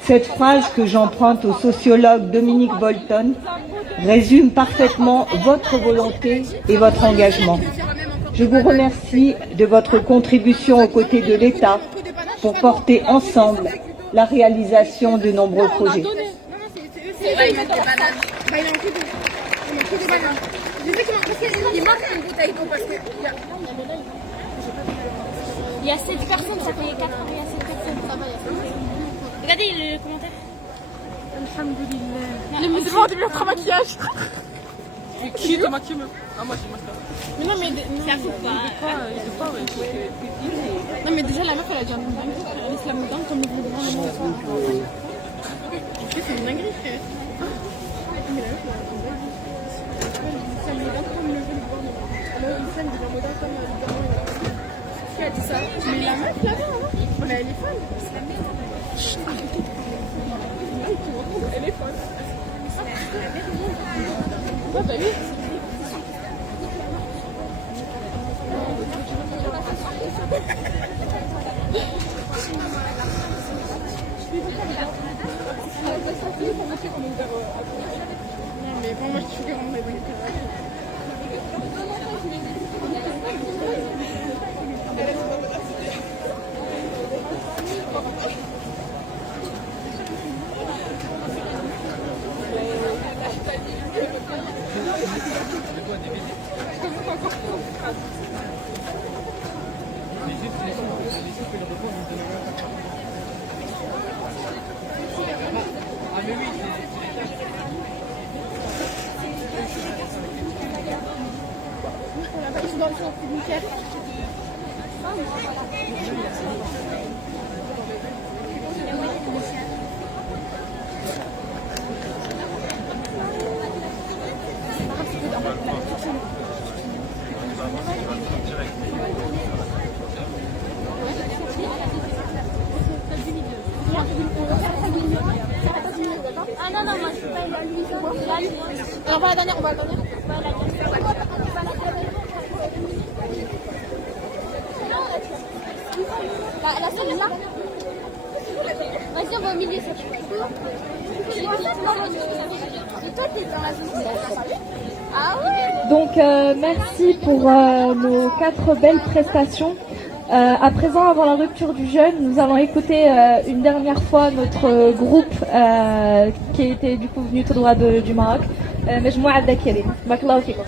Cette phrase que j'emprunte au sociologue Dominique Bolton résume parfaitement votre volonté et votre engagement. Je vous remercie de votre contribution aux côtés de l'État pour porter ensemble la réalisation de nombreux projets. Il y a 7 personnes, ça fait 4 ans, il y a 7 personnes. Ça va, il y a 7 personnes. Regardez le commentaire. Les musulmans ont dû mettre un maquillage. Qui t'a maquillé? Ah, moi, j'ai maquillé. Mais non, mais Ça faut pas. non, mais déjà la meuf elle a dit un islam moderne comme le gouvernement. C'est une dinguerie, frère. Mais la meuf elle a dit l'islam moderne comme le gouvernement. Alors l'islam devient moderne comme le gouvernement. Qui a dit ça? Mais la meuf là-bas, mais elle est folle. Elle est folle. Ouais, bah oui. Non mais bon, moi je suis vraiment mais Ah mais oui, Ah non, non, moi je suis pas une. on va à la dernière, on va à la dernière. Bah, la seule est là. Vas-y, on va au milieu, ça tu Et toi, t'es dans la zone. Ah ouais. Donc merci pour nos 4 belles prestations. À présent, avant la rupture du jeûne, nous allons écouter une dernière fois notre groupe qui était du coup venu tout droit du Maroc, Majmoua Dakirin. Barakallahu fikum.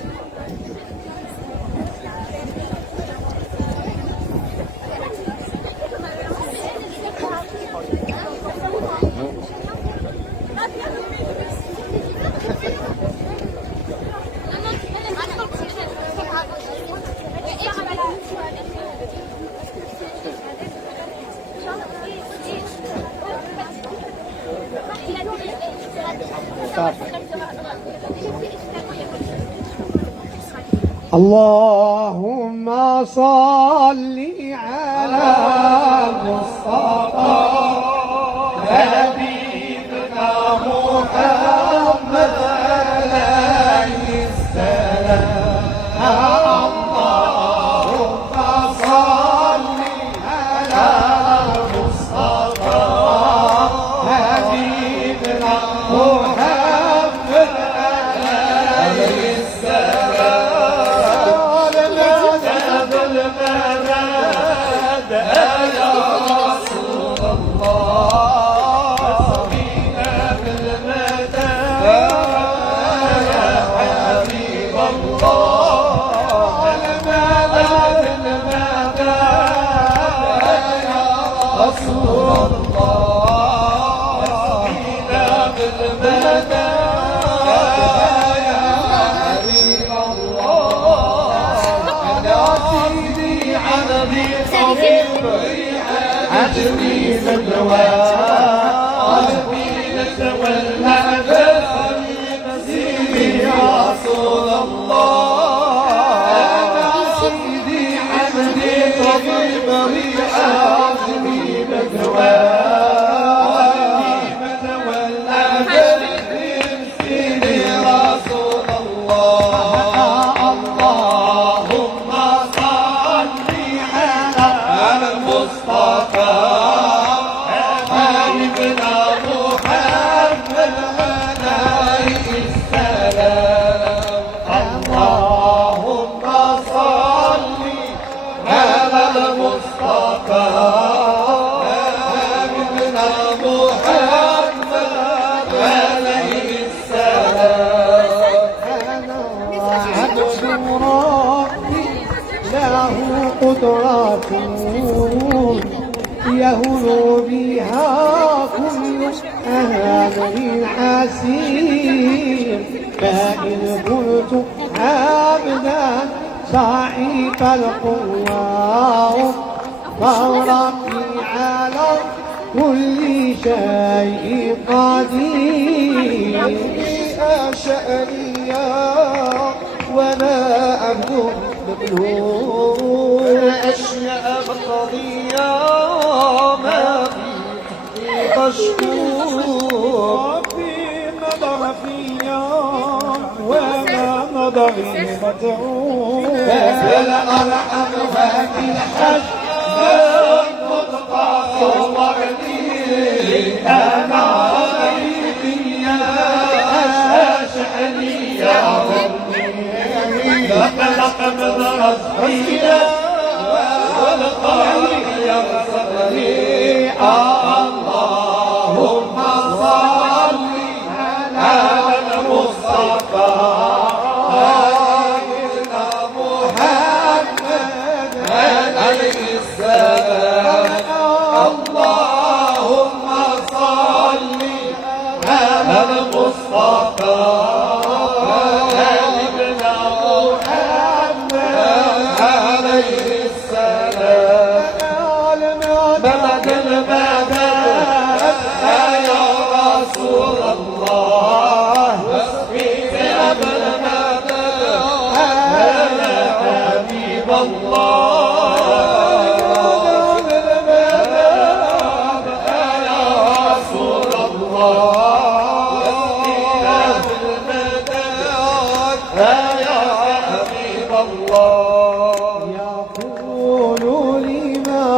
اللهم صل على المصطفى حبيبنا محمد عليه السلام. اللهم صل على المصطفى حبيبنا محمد عليه السلام. عجبي بالدواء والمحبس سيدي رسول الله. سيدي عجبي طبيب عجبي بالدواء والمحبس سيدي رسول الله. اللهم صل على المصطفى حبيبنا محمد عليه السلام. اللهم صل على المصطفى حبيبنا محمد عليه السلام. عبد ربي له قدرات يهون بها كل أهل حسير. فإن كنت عبدا ضعيف القوة فربي على كل شيء قدير. شأني وما أبدو مقلوب أشياء قضية ما في مشكور في نظر فيا وما نظري مدعو. فلا أرحمها في الحج والمضطر صورني أنا رأيتي يا شأني يا ربي. لقلق من رزقي والقلب يغسلني. اللهم صل على المصطفى سيدنا محمد عليه السلام. اللهم صل على المصطفى سيدنا محمد عليه السلام. مدد المدد يا رسول الله. مدد المدد يا حبيب الله. مدد المدد يا رسول الله. مدد المدد يا حبيب الله. يقول لي ما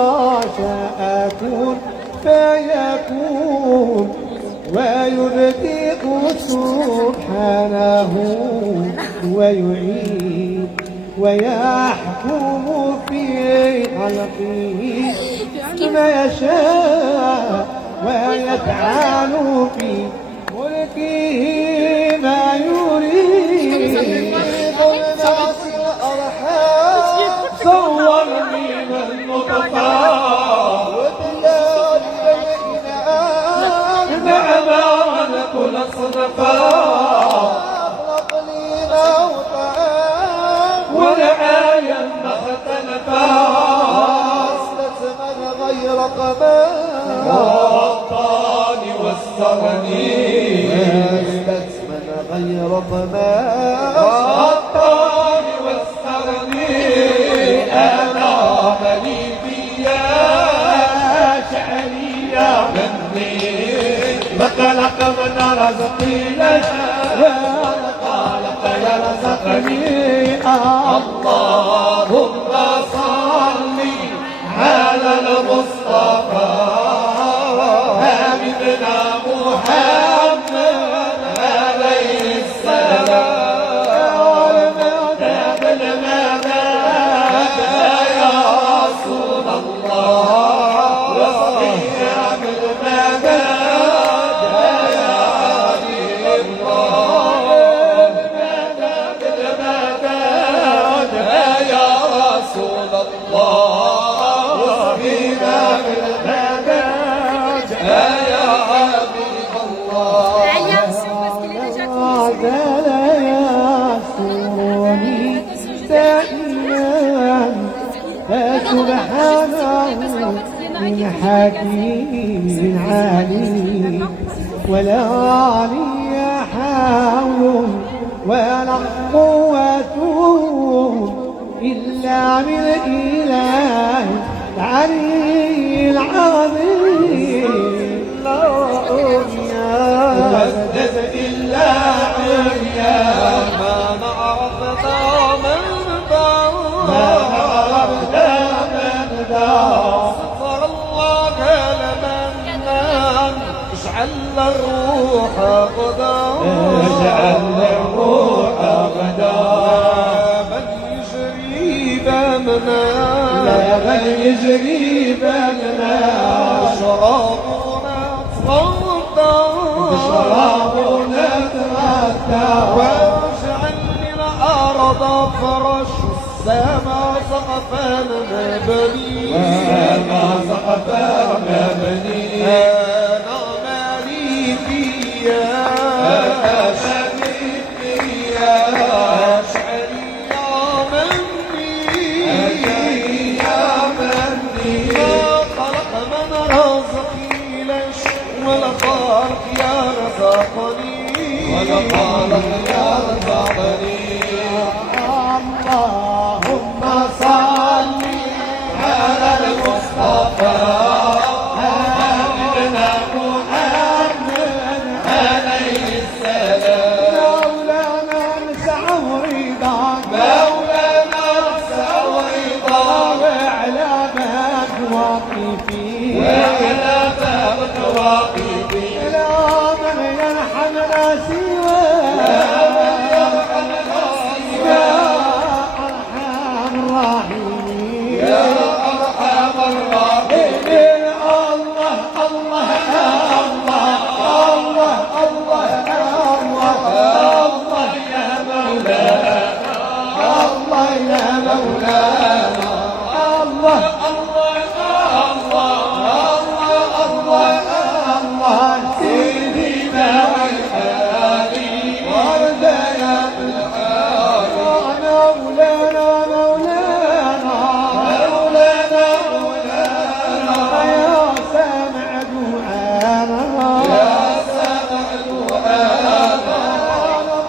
شاء كن فيكون ويبدئ سبحانه ويعيد ويحكم في خلقه ما يشاء ويفعل في ملكه ما يريد. صورني من نطفة مع ما كل صدفة. أخلق لي موتا ورعايا ما اختلفا. أصلت من غير قمر والطاني والسلام. وصلني واستثمن غير ضمان غطاني واسترني أنا بني بيا شعري يا مني مقلق من رزقي لنا وقالق يرزقني اللهم صل على المصطفى حبيبنا محمد عليه السلام بالمدد يا رسول الله وصفيا بالمدد يا حبيب الله بالمدد يا رسول الله وصفيا بالمدد يا حبيب الله لا يسرني دائما فسبحانه من حكيم عليم ولا لي حول ولا قوة إلا من الإله العلي العظيم لا أمنيات إلا عريان ما نعرفنا من دار ما نعرفنا من دار سطر الله لمنان اجعل الروح غدا اجعل الروح غدا من يجري دمنا لا من يجري دمنا شرابنا تغطى شرابنا تغطى واجعل الأرض فرش السماء سقفا مبني السماء سقفا مبني أنا مالي فيا أنا مالي فيا أشعري يا مني يا مني ما خلق من رزقي ليش ولا خالق يا رزقني ولا خالق يا رزقني اللهم صل على المصطفى حبيبنا محمد عليه السلام مولانا نسعى ورضاك مولانا نسعى ورضاك وعلى باب واقفين وعلى باب واقفين لا من يرحمنا سواك يا أرحم الراحمين يا أرحم الراحمين الله الله الله الله الله الله يا مولانا الله يا مولانا الله الله الله الله الله سيدنا والحالي وردنا مولانا مولانا مولانا مولانا يا سامع دعانا يا سامع دعانا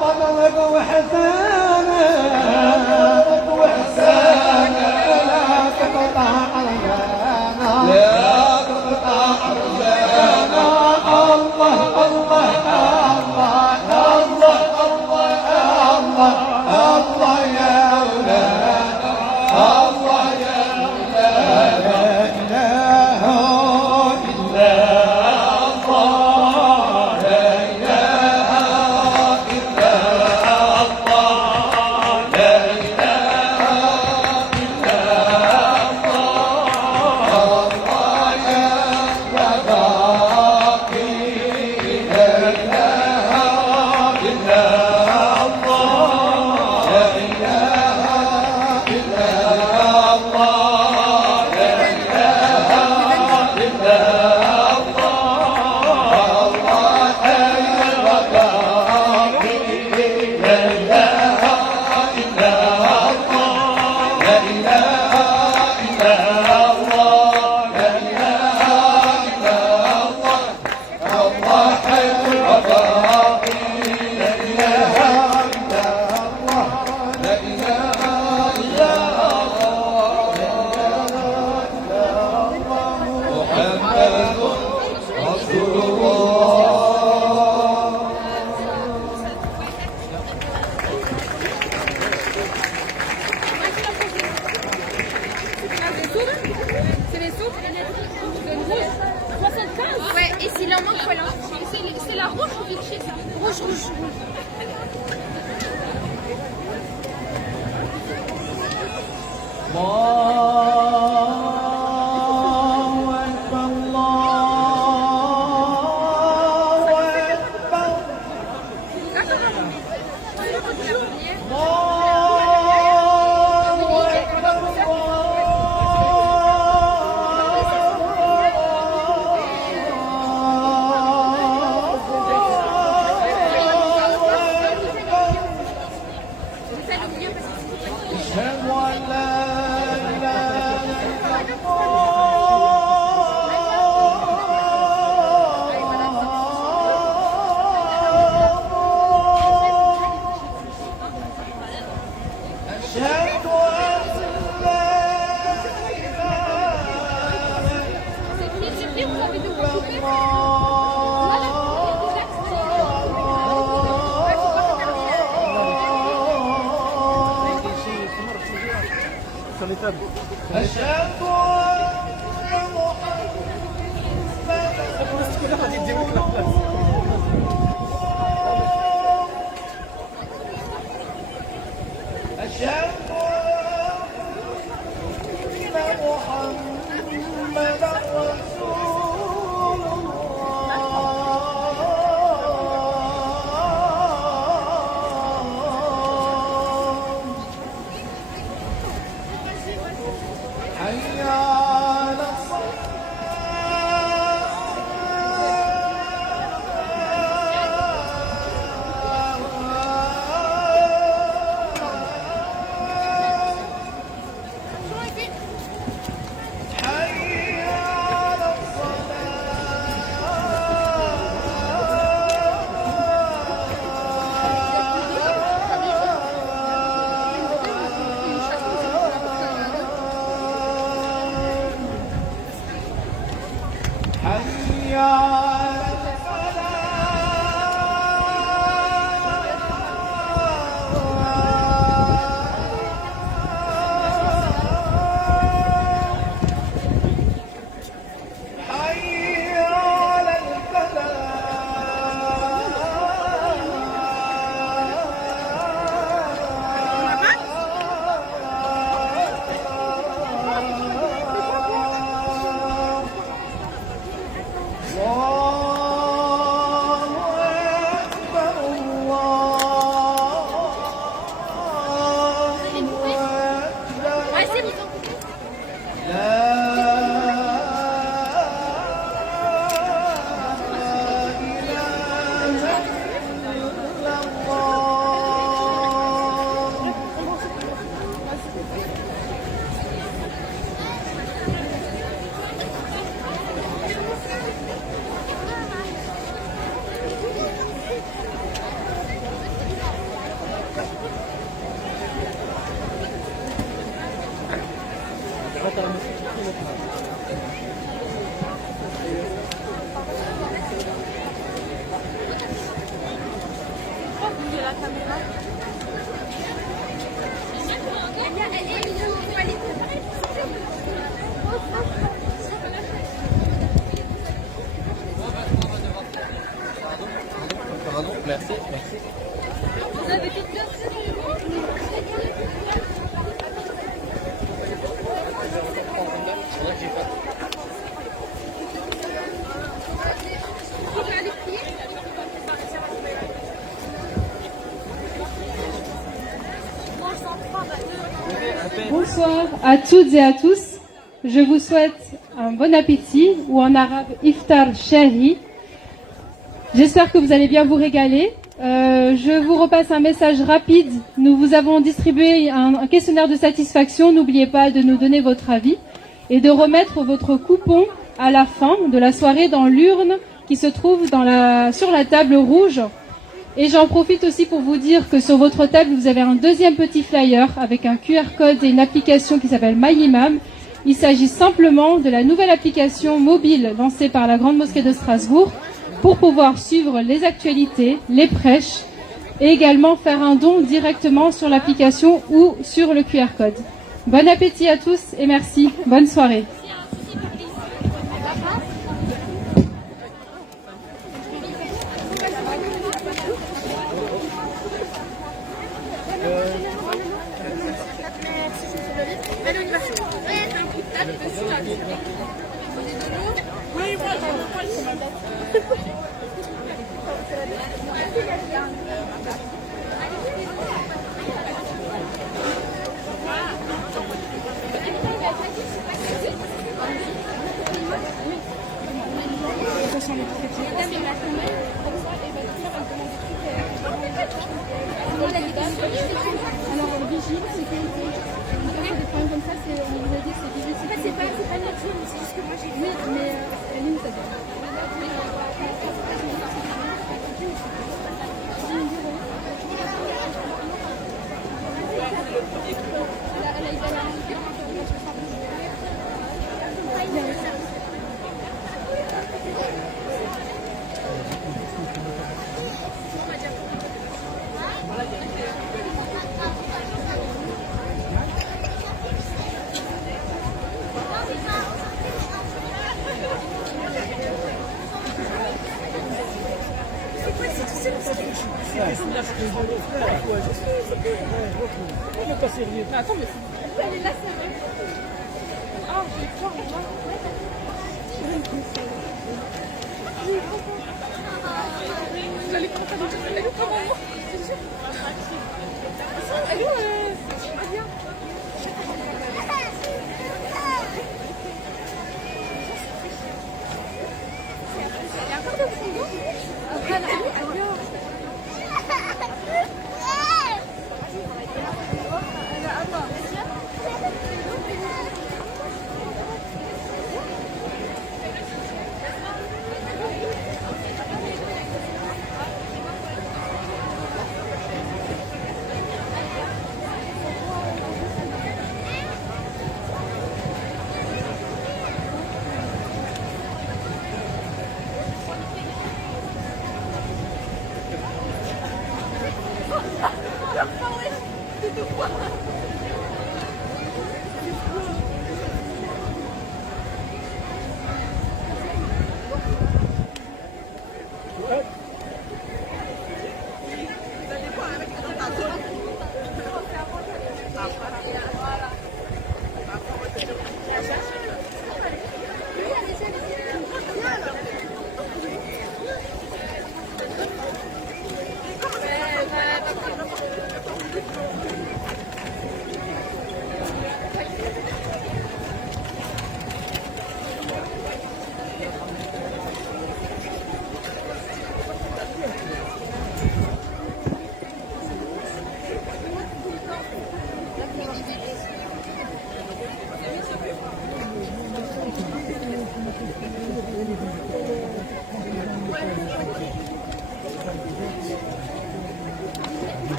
فضلك وحسانا وحسانا لا تقطع رجانا لا تقطع رجانا الله الله الله الله الله الله يا مولانا الله يا مولانا لا إله إلا الله لا إله إلا الله لا إله إلا الله الله يا باقي لا إله Rouge, rouge. Merci, merci. Vous avez toute place. Bonsoir à toutes et à tous. Je vous souhaite un bon appétit, ou en arabe iftar shahi. J'espère que vous allez bien vous régaler. Je vous repasse un message rapide. Nous vous avons distribué un questionnaire de satisfaction. N'oubliez pas de nous donner votre avis et de remettre votre coupon à la fin de la soirée dans l'urne qui se trouve sur la table rouge. Et j'en profite aussi pour vous dire que sur votre table, vous avez un deuxième petit flyer avec un QR code et une application qui s'appelle MyImam. Il s'agit simplement de la nouvelle application mobile lancée par la Grande Mosquée de Strasbourg pour pouvoir suivre les actualités, les prêches et également faire un don directement sur l'application ou sur le QR code. Bon appétit à tous et merci. Bonne soirée. Alors, vigile, sécurité. Des problèmes comme ça, on vous a dit que c'est vigile. En fait, c'est pas notre zone, c'est juste que moi j'ai vu. Oui, mais elle est où ta zone? Attends, mais elle est là, ça va. Oh, je vais croire, vous allez comprendre dans le elle est où comment elle est où viens. Il y a encore des fondants. Après, elle vient.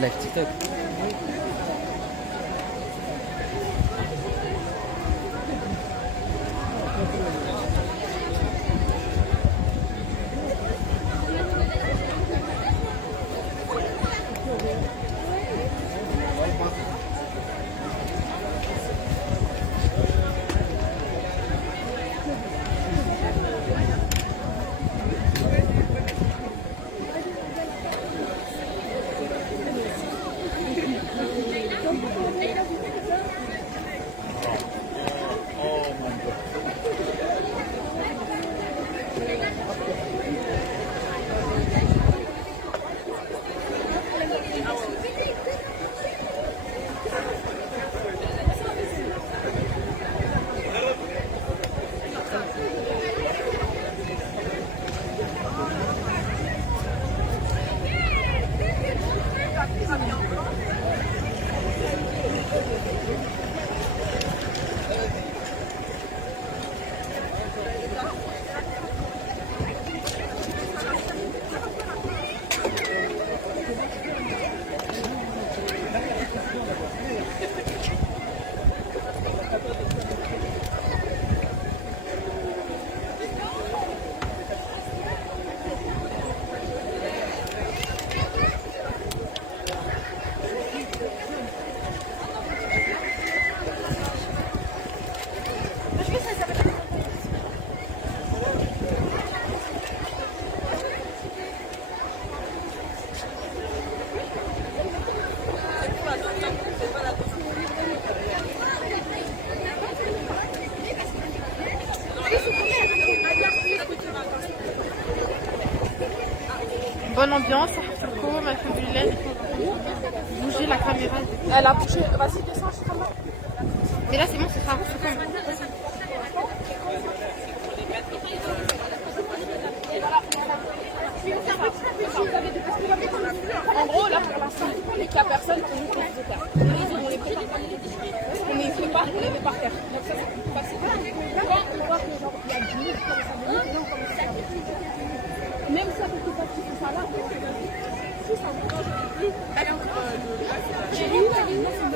La TikTok. bonne ambiance. Bouger la caméra. Elle a bougé. Vas-y, descends, je suis. Mais là, c'est bon, c'est ça. En gros, là, pour l'instant, il n'y a personne qui nous fait faire. On les prépare. On les prépare, on les met par terre. Donc ça, c'est plus facile. Quand on voit que genre, il y a 10 minutes, comme ça, on commence à faire. Même si ça fait pas tout ça là, si ça vous change plus, j'ai eu la ligne, c'est une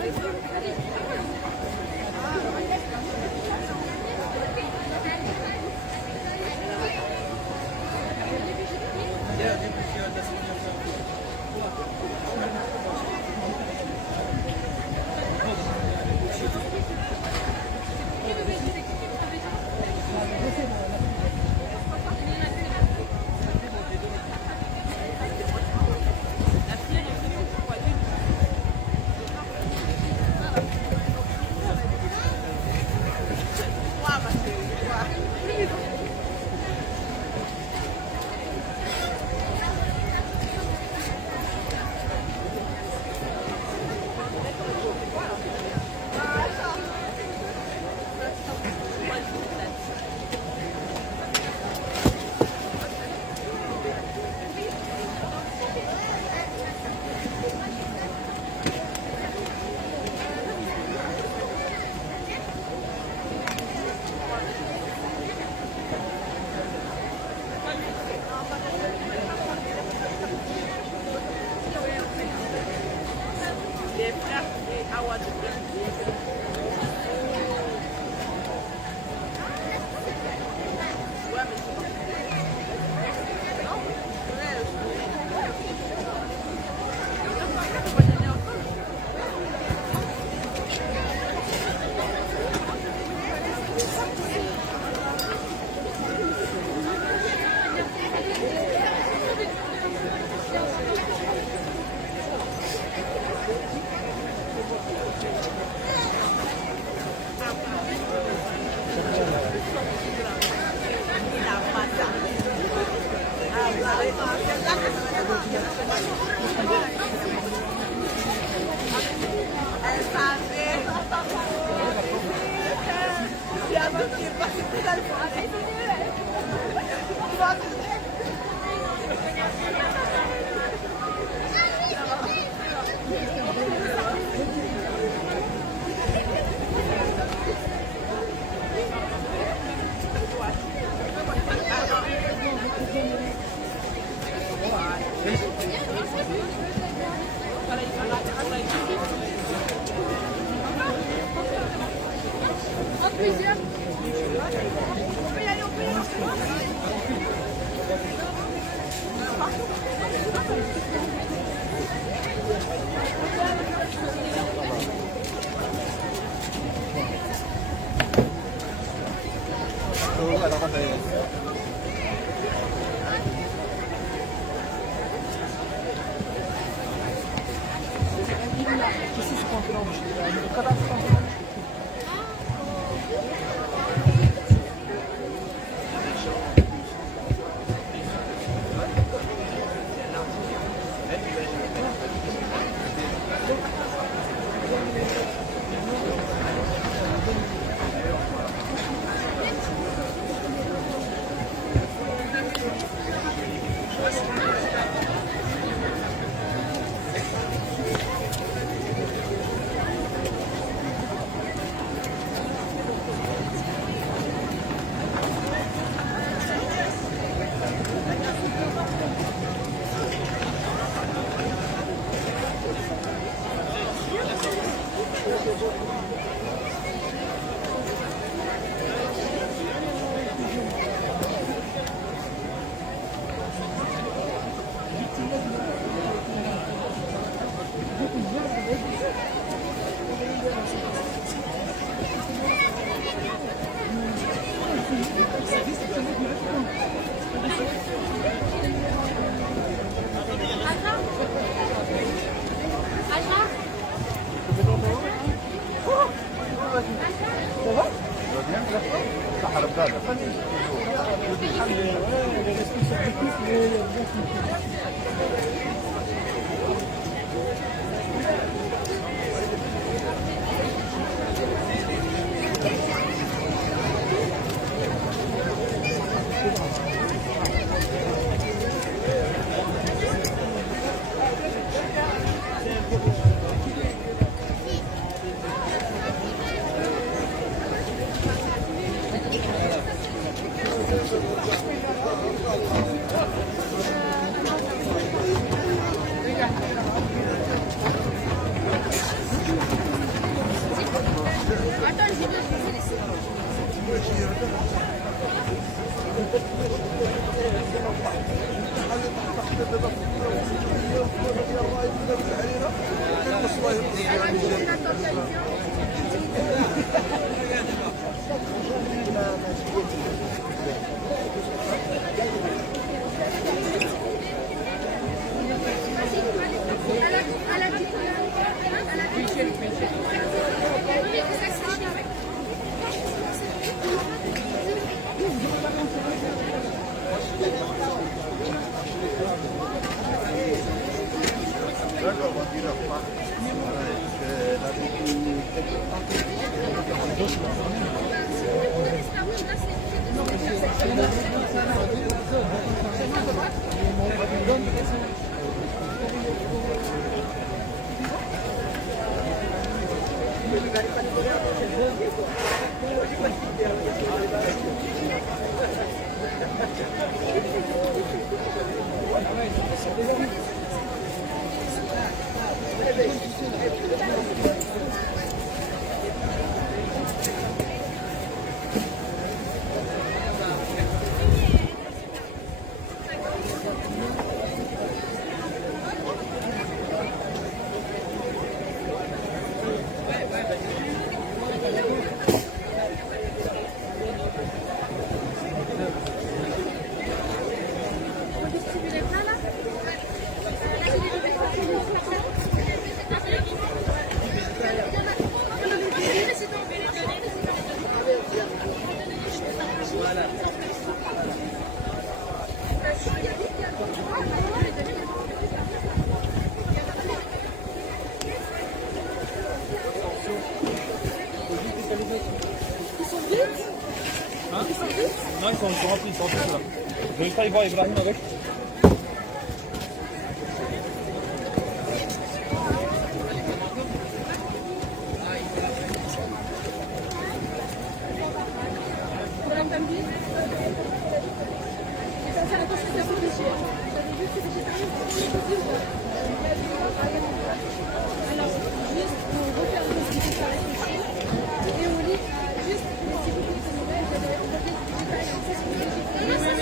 Non, ils sont remplis, ils sont remplis là. Je vais juste aller voir Ibrahim avec.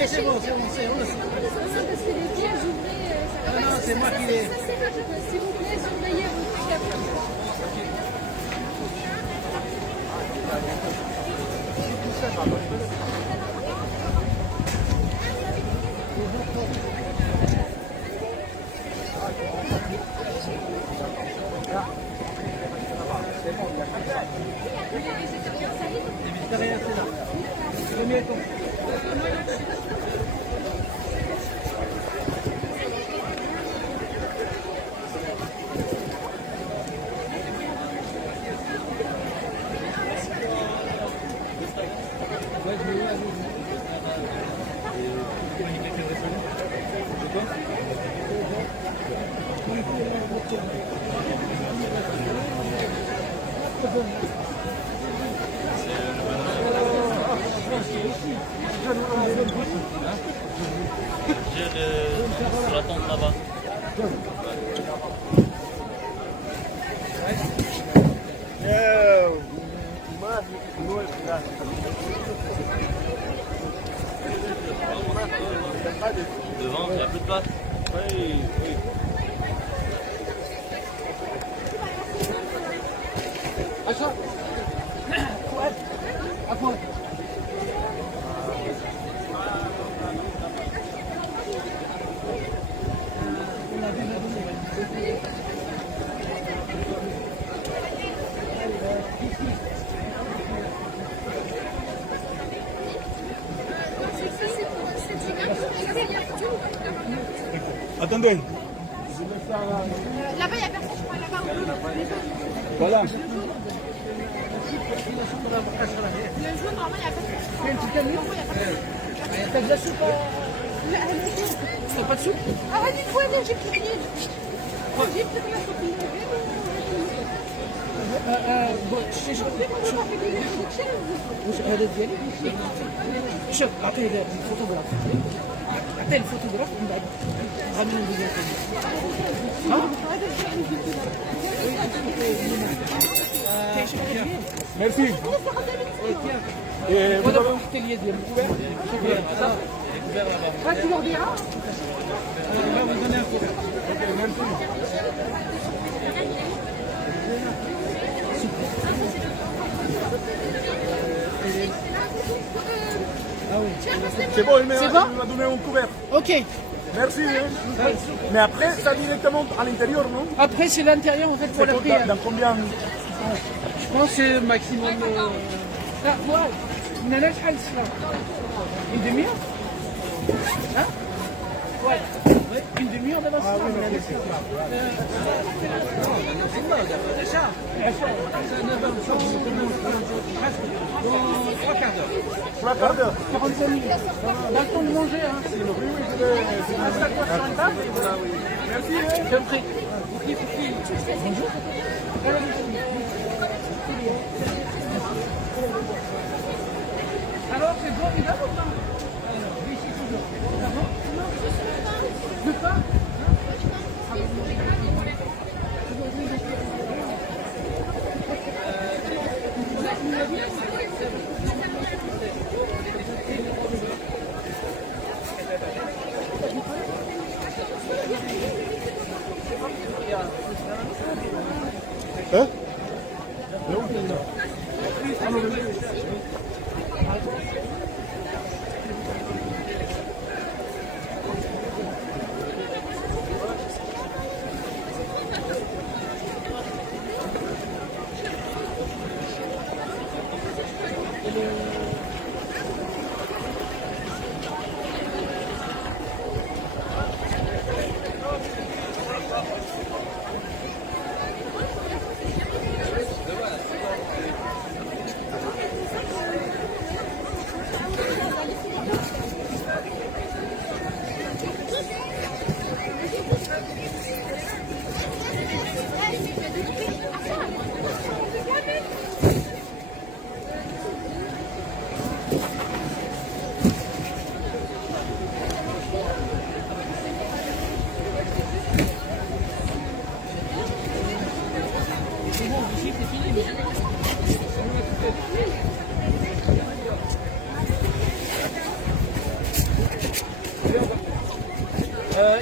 C'est bon, c'est bon, c'est bon. C'est moi qui l'ai. S'il vous plaît, surveillez vos capteurs. Sur la tente là-bas. Devant, il n'y a plus de place. Oui, oui. Attendez. Là-bas, il n'y a personne, je crois, là-bas. Voilà. Le jaune, normalement, il n'y a personne. T'as de la soupe T'as pas de soupe Ah, dites-moi, j'ai pris j'ai pris la soupe. هذا ديالي شوف اعطيه الفوتوغراف اعطيه الفوتوغراف ومن بعد غادي ندوزو ميرسي ولا حتى اليد ديال الكوبير Tu leur diras. C'est bon, il m'a donné un couvert. Ok. Merci. Hein. Mais après, ça directement à l'intérieur, non? Après, c'est l'intérieur en fait pour la prière. Dans combien? Je pense que c'est maximum. Là, voilà. Une demi-heure? Hein? Ouais. Une demi-heure d'avance. Ah oui, Trois quarts d'heure. 3 quarts d'heure. 45 minutes. On a le temps de manger, hein. Oui, oui, je vais m'asseoir sur une table. Merci, hein. Je prie. Bonjour. Alors, c'est bon, il a ou pas? Oui, c'est toujours. Ah bon? De quoi? Hein?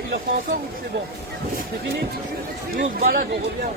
Il en faut encore ou c'est bon? C'est fini? Nous on se balade, on revient.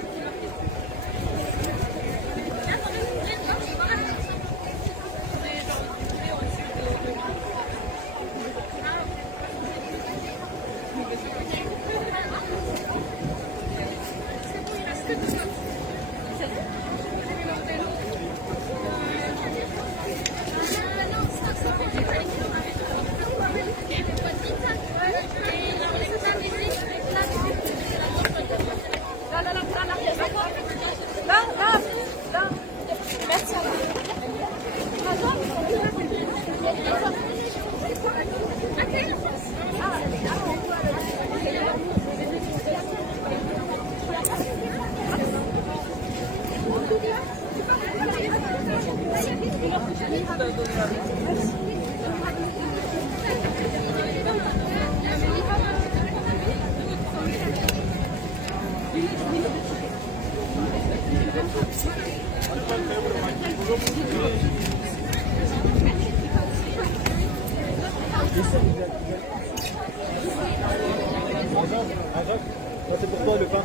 C'est pour toi le pain.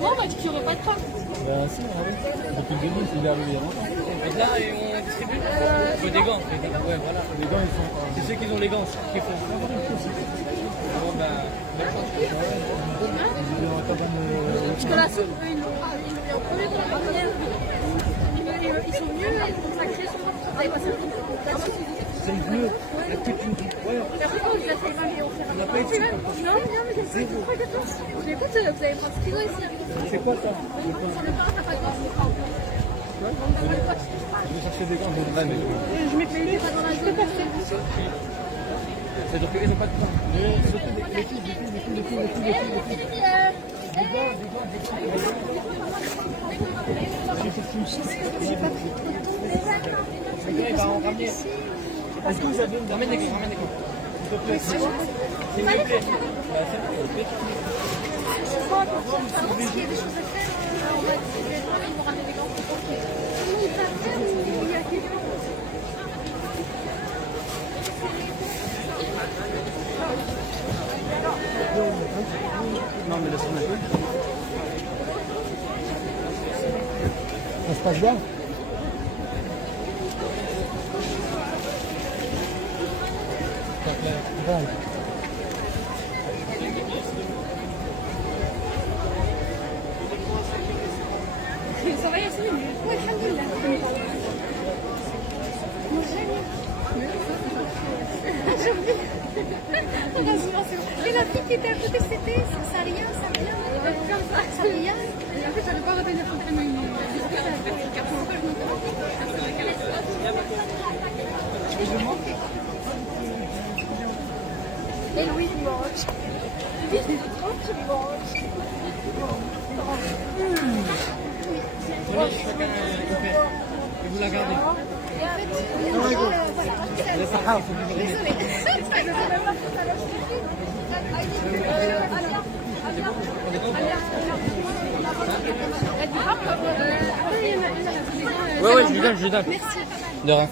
Non, on m'a dit qu'il n'y aurait pas de pain. Bah si, depuis le début, il est arrivé il y a longtemps. Et là, on distribue. Il faut des gants. Ouais, voilà. Les gants, ils sont... C'est ceux qui ont les gants qu'il faut. Bon, ben, Parce que là, ils l'ont en premier pour la première. Ils sont venus, ils ont consacré son nom. Vous avez passé le temps. C'est bleu. La petite ouais. Mais après, je l'ai fait mal. On n'a pas été. Non, mais c'est pas grave. Écoute, vous avez pas de stylo ici. C'est quoi ça? Le pain, t'as pas grave. Je vais chercher des gants. Je m'ai payé pas dans la zone. C'est-à-dire qu'ils n'ont pas de pain. Les filles. J'ai pas pris trop de temps. Il va en ramener. Est-ce que vous avez une... ramène des gants, ramène des gants. S'il te plaît. S'il vous plaît. S'il y a des choses à faire, on va essayer de me ramener des gants. Comment il va faire ou il y a quelqu'un? Non, mais laisse-moi un peu. Ça se passe bien? Bon. Ça va y aller, oui, alhamdoulilah. Moi, j'aime. Et la fille qui était à côté, c'était Saria. Saria. Et en fait, j'avais pas retenir son prénom. Et Louis du Maroc. Louis du Maroc. Voilà, chacun et vous la gardez. Ouais, je lui donne. De rien.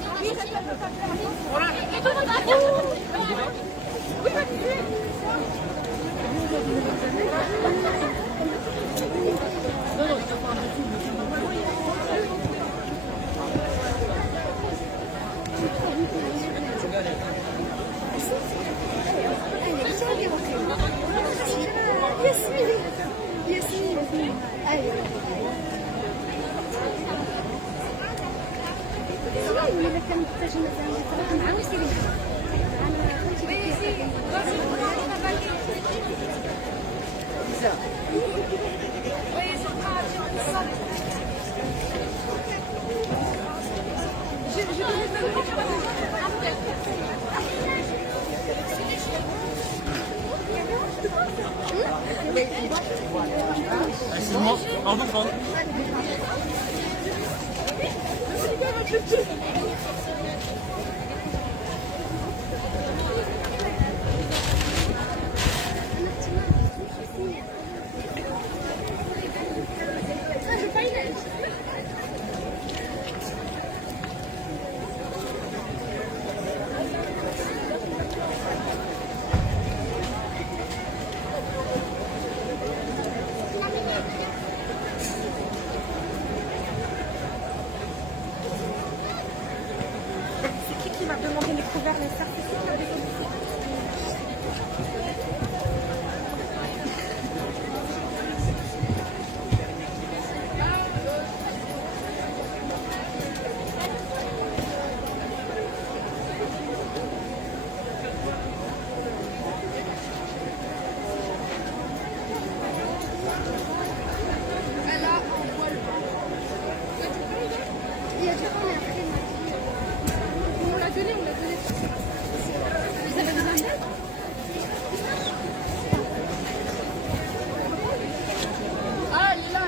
Excuse-moi, un bouffon. Qui m'a demandé les couverts, les certificats de il y a du temps, mais après, on l'a donné. Vous avez besoin d'aide? Ah, il est là.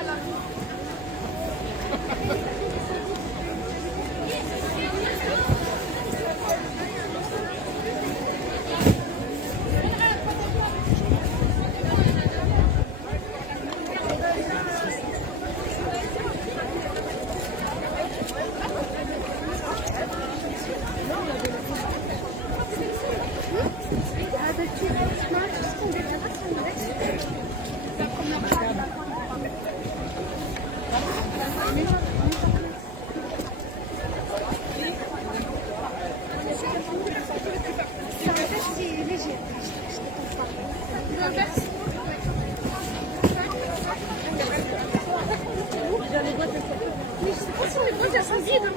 Mais je sais pas si on est bien sans guide.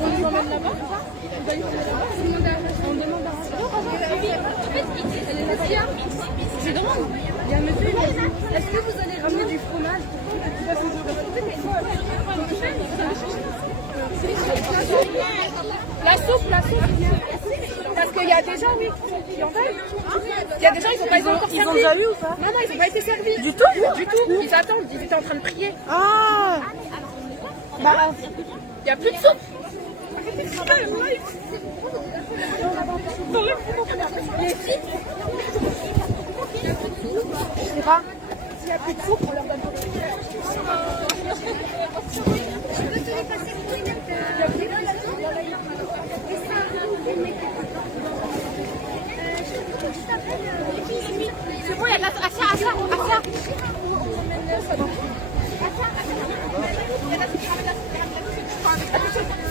On les emmène là-bas. On demande à en fait, je demande. Il y a un monsieur, il m'a dit, est-ce que vous allez ramener du fromage? La soupe. Parce qu'il y a des gens, oui, qui en veulent. Il y a des gens, ils ont pas été encore servis. Ils ont déjà eu ou pas? Non, ils n'ont pas été servis. Du tout? Du tout. Ils attendent, ils étaient en train de prier. Ah! Bah, il n'y a plus de soupe. Les filles? Je sais pas. S'il n'y a plus de soupe, on leur donne pas de soupe. Je peux te les passer pour une c'est bon, il y a de la... Assa.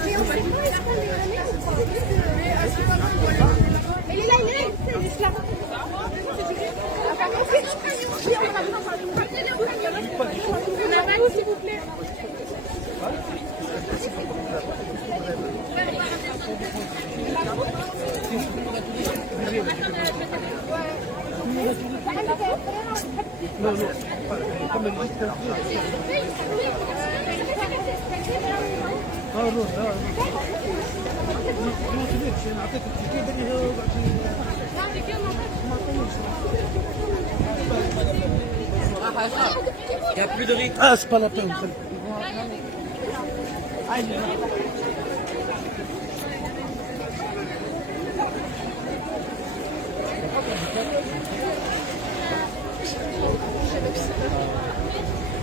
Mais on sait pas, est-ce qu'on est ramené ou pas? Il est là, il est juste là. On a s'il vous plaît. Non, non. Comme elle dit, Il n'y a plus de riz. ah, c'est pas la peine.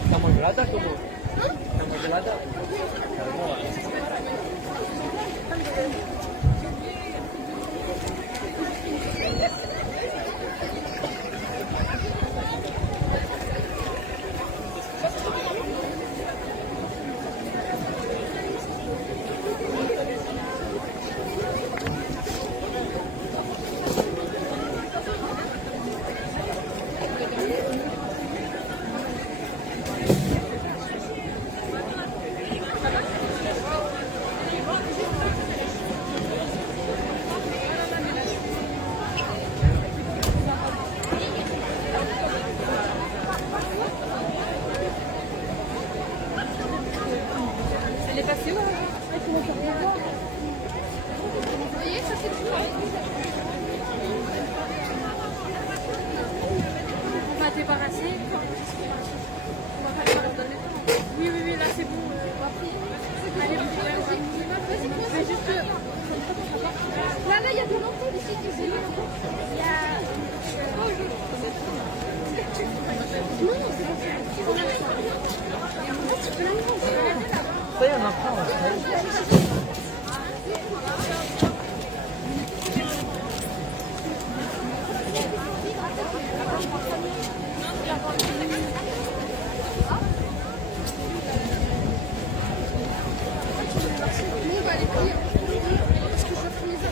Está muy grata como. Está muy grata. Elle est passée où alors? Vous voyez, ça c'est tout. On va débarrasser. On va pas leur donner. Oui, oui, oui, là c'est bon. Allez, vous pouvez aussi. Mais juste. Là, il y a de l'enfant ici qui s'est là. Il y a. Non, c'est bon. Ça y est, on apprend. Nous, on va aller prier. Parce que je dois finir ça.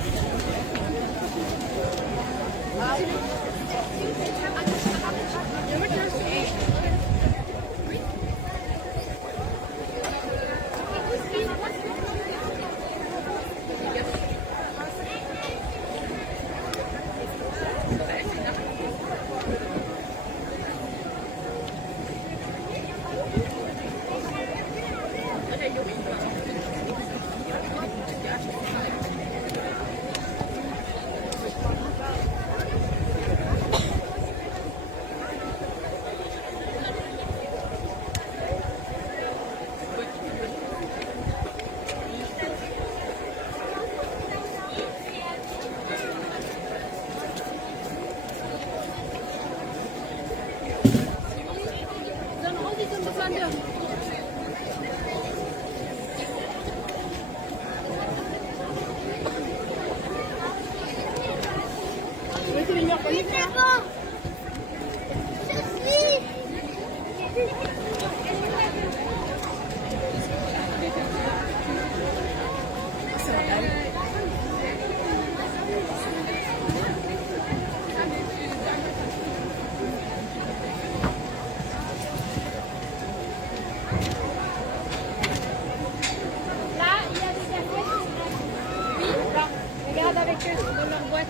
Regarde avec eux dans leur boîte.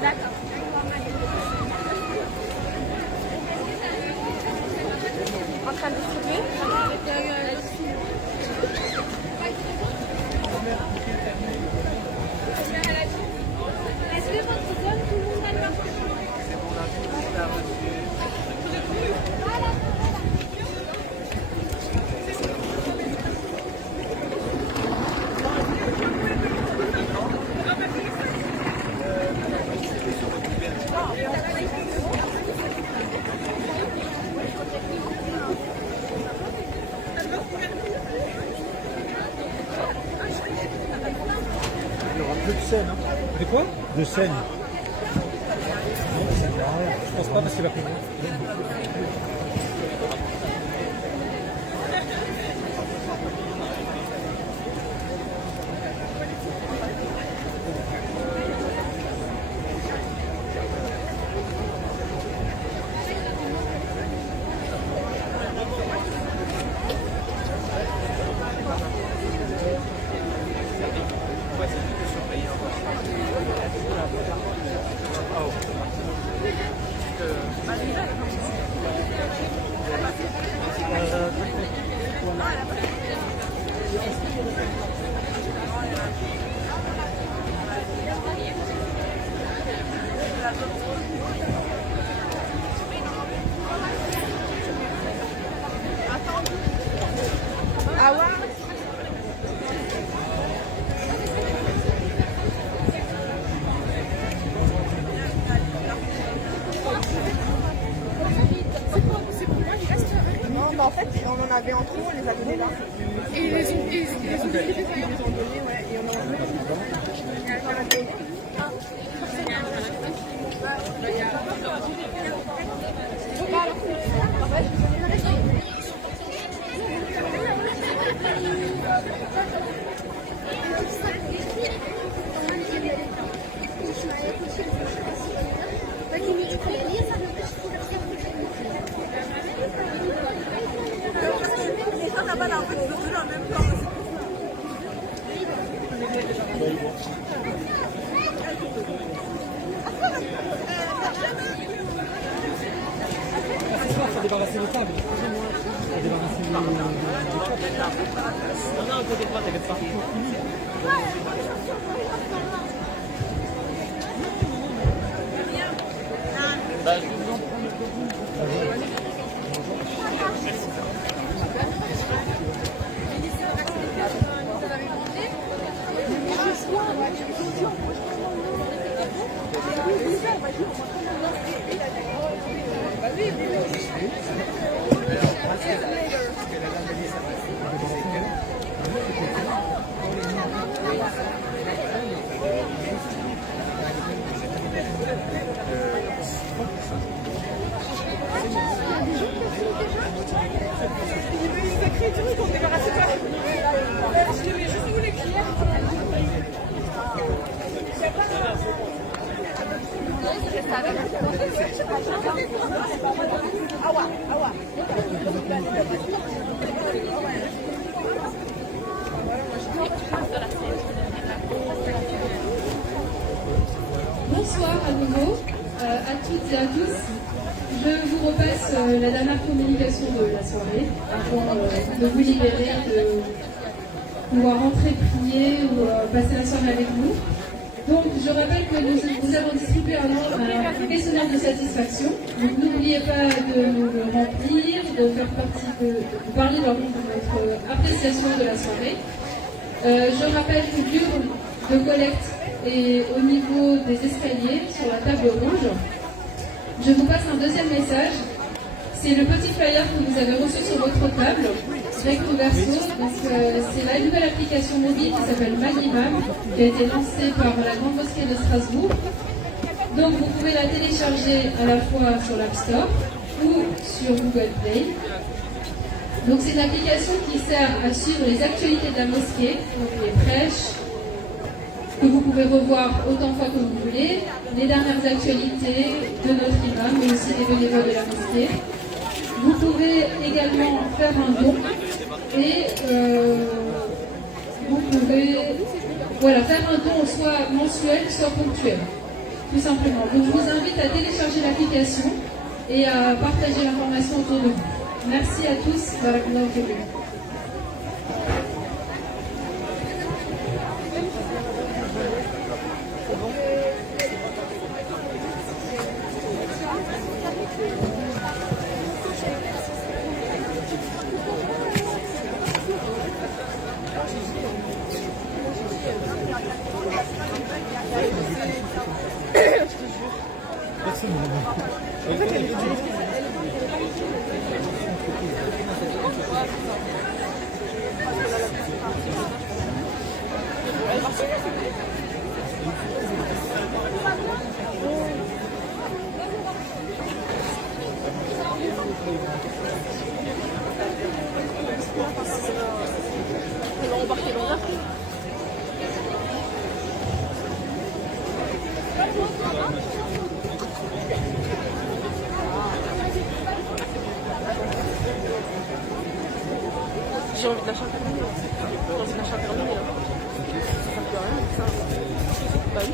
D'accord. En train de distribuer. Est-ce que votre zone, tout le monde a le même? Il y aura plus de scène. Hein. De quoi? De scène. Je pense pas parce qu'il va plus. Mais en trop, on les a donnés là. Et ils les ont donnés, ouais. Et on en a faut débarrasser les tables. Faut débarrasser les... Non, à côté de toi, t'inquiète pas. Bonsoir à nouveau, à toutes et à tous. Je vous repasse la dernière communication de la soirée avant de vous libérer, de pouvoir rentrer prier ou passer la soirée avec nous. Donc, je rappelle que nous avons distribué un questionnaire de satisfaction. Donc, n'oubliez pas de le remplir, de faire partie de parler de votre appréciation de la soirée. Je rappelle que le lieu de collecte est au niveau des escaliers sur la table rouge. Je vous passe un deuxième message. C'est le petit flyer que vous avez reçu sur votre table, recto verso. C'est la nouvelle application mobile qui s'appelle Magimam, qui a été lancée par la Grande Mosquée de Strasbourg. Donc vous pouvez la télécharger à la fois sur l'App Store ou sur Google Play. Donc c'est une application qui sert à suivre les actualités de la mosquée, donc les prêches, que vous pouvez revoir autant de fois que vous voulez, les dernières actualités de notre imam, mais aussi des bénévoles de la mosquée. Vous pouvez également faire un don et vous pouvez faire un don soit mensuel, soit ponctuel, tout simplement. Donc je vous invite à télécharger l'application et à partager l'information autour de vous. Merci à tous. Barakallahu fikum. J'ai envie de la chanter. J'ai envie de la chanter en ligne. Ça sert plus à rien, ça. Bah oui.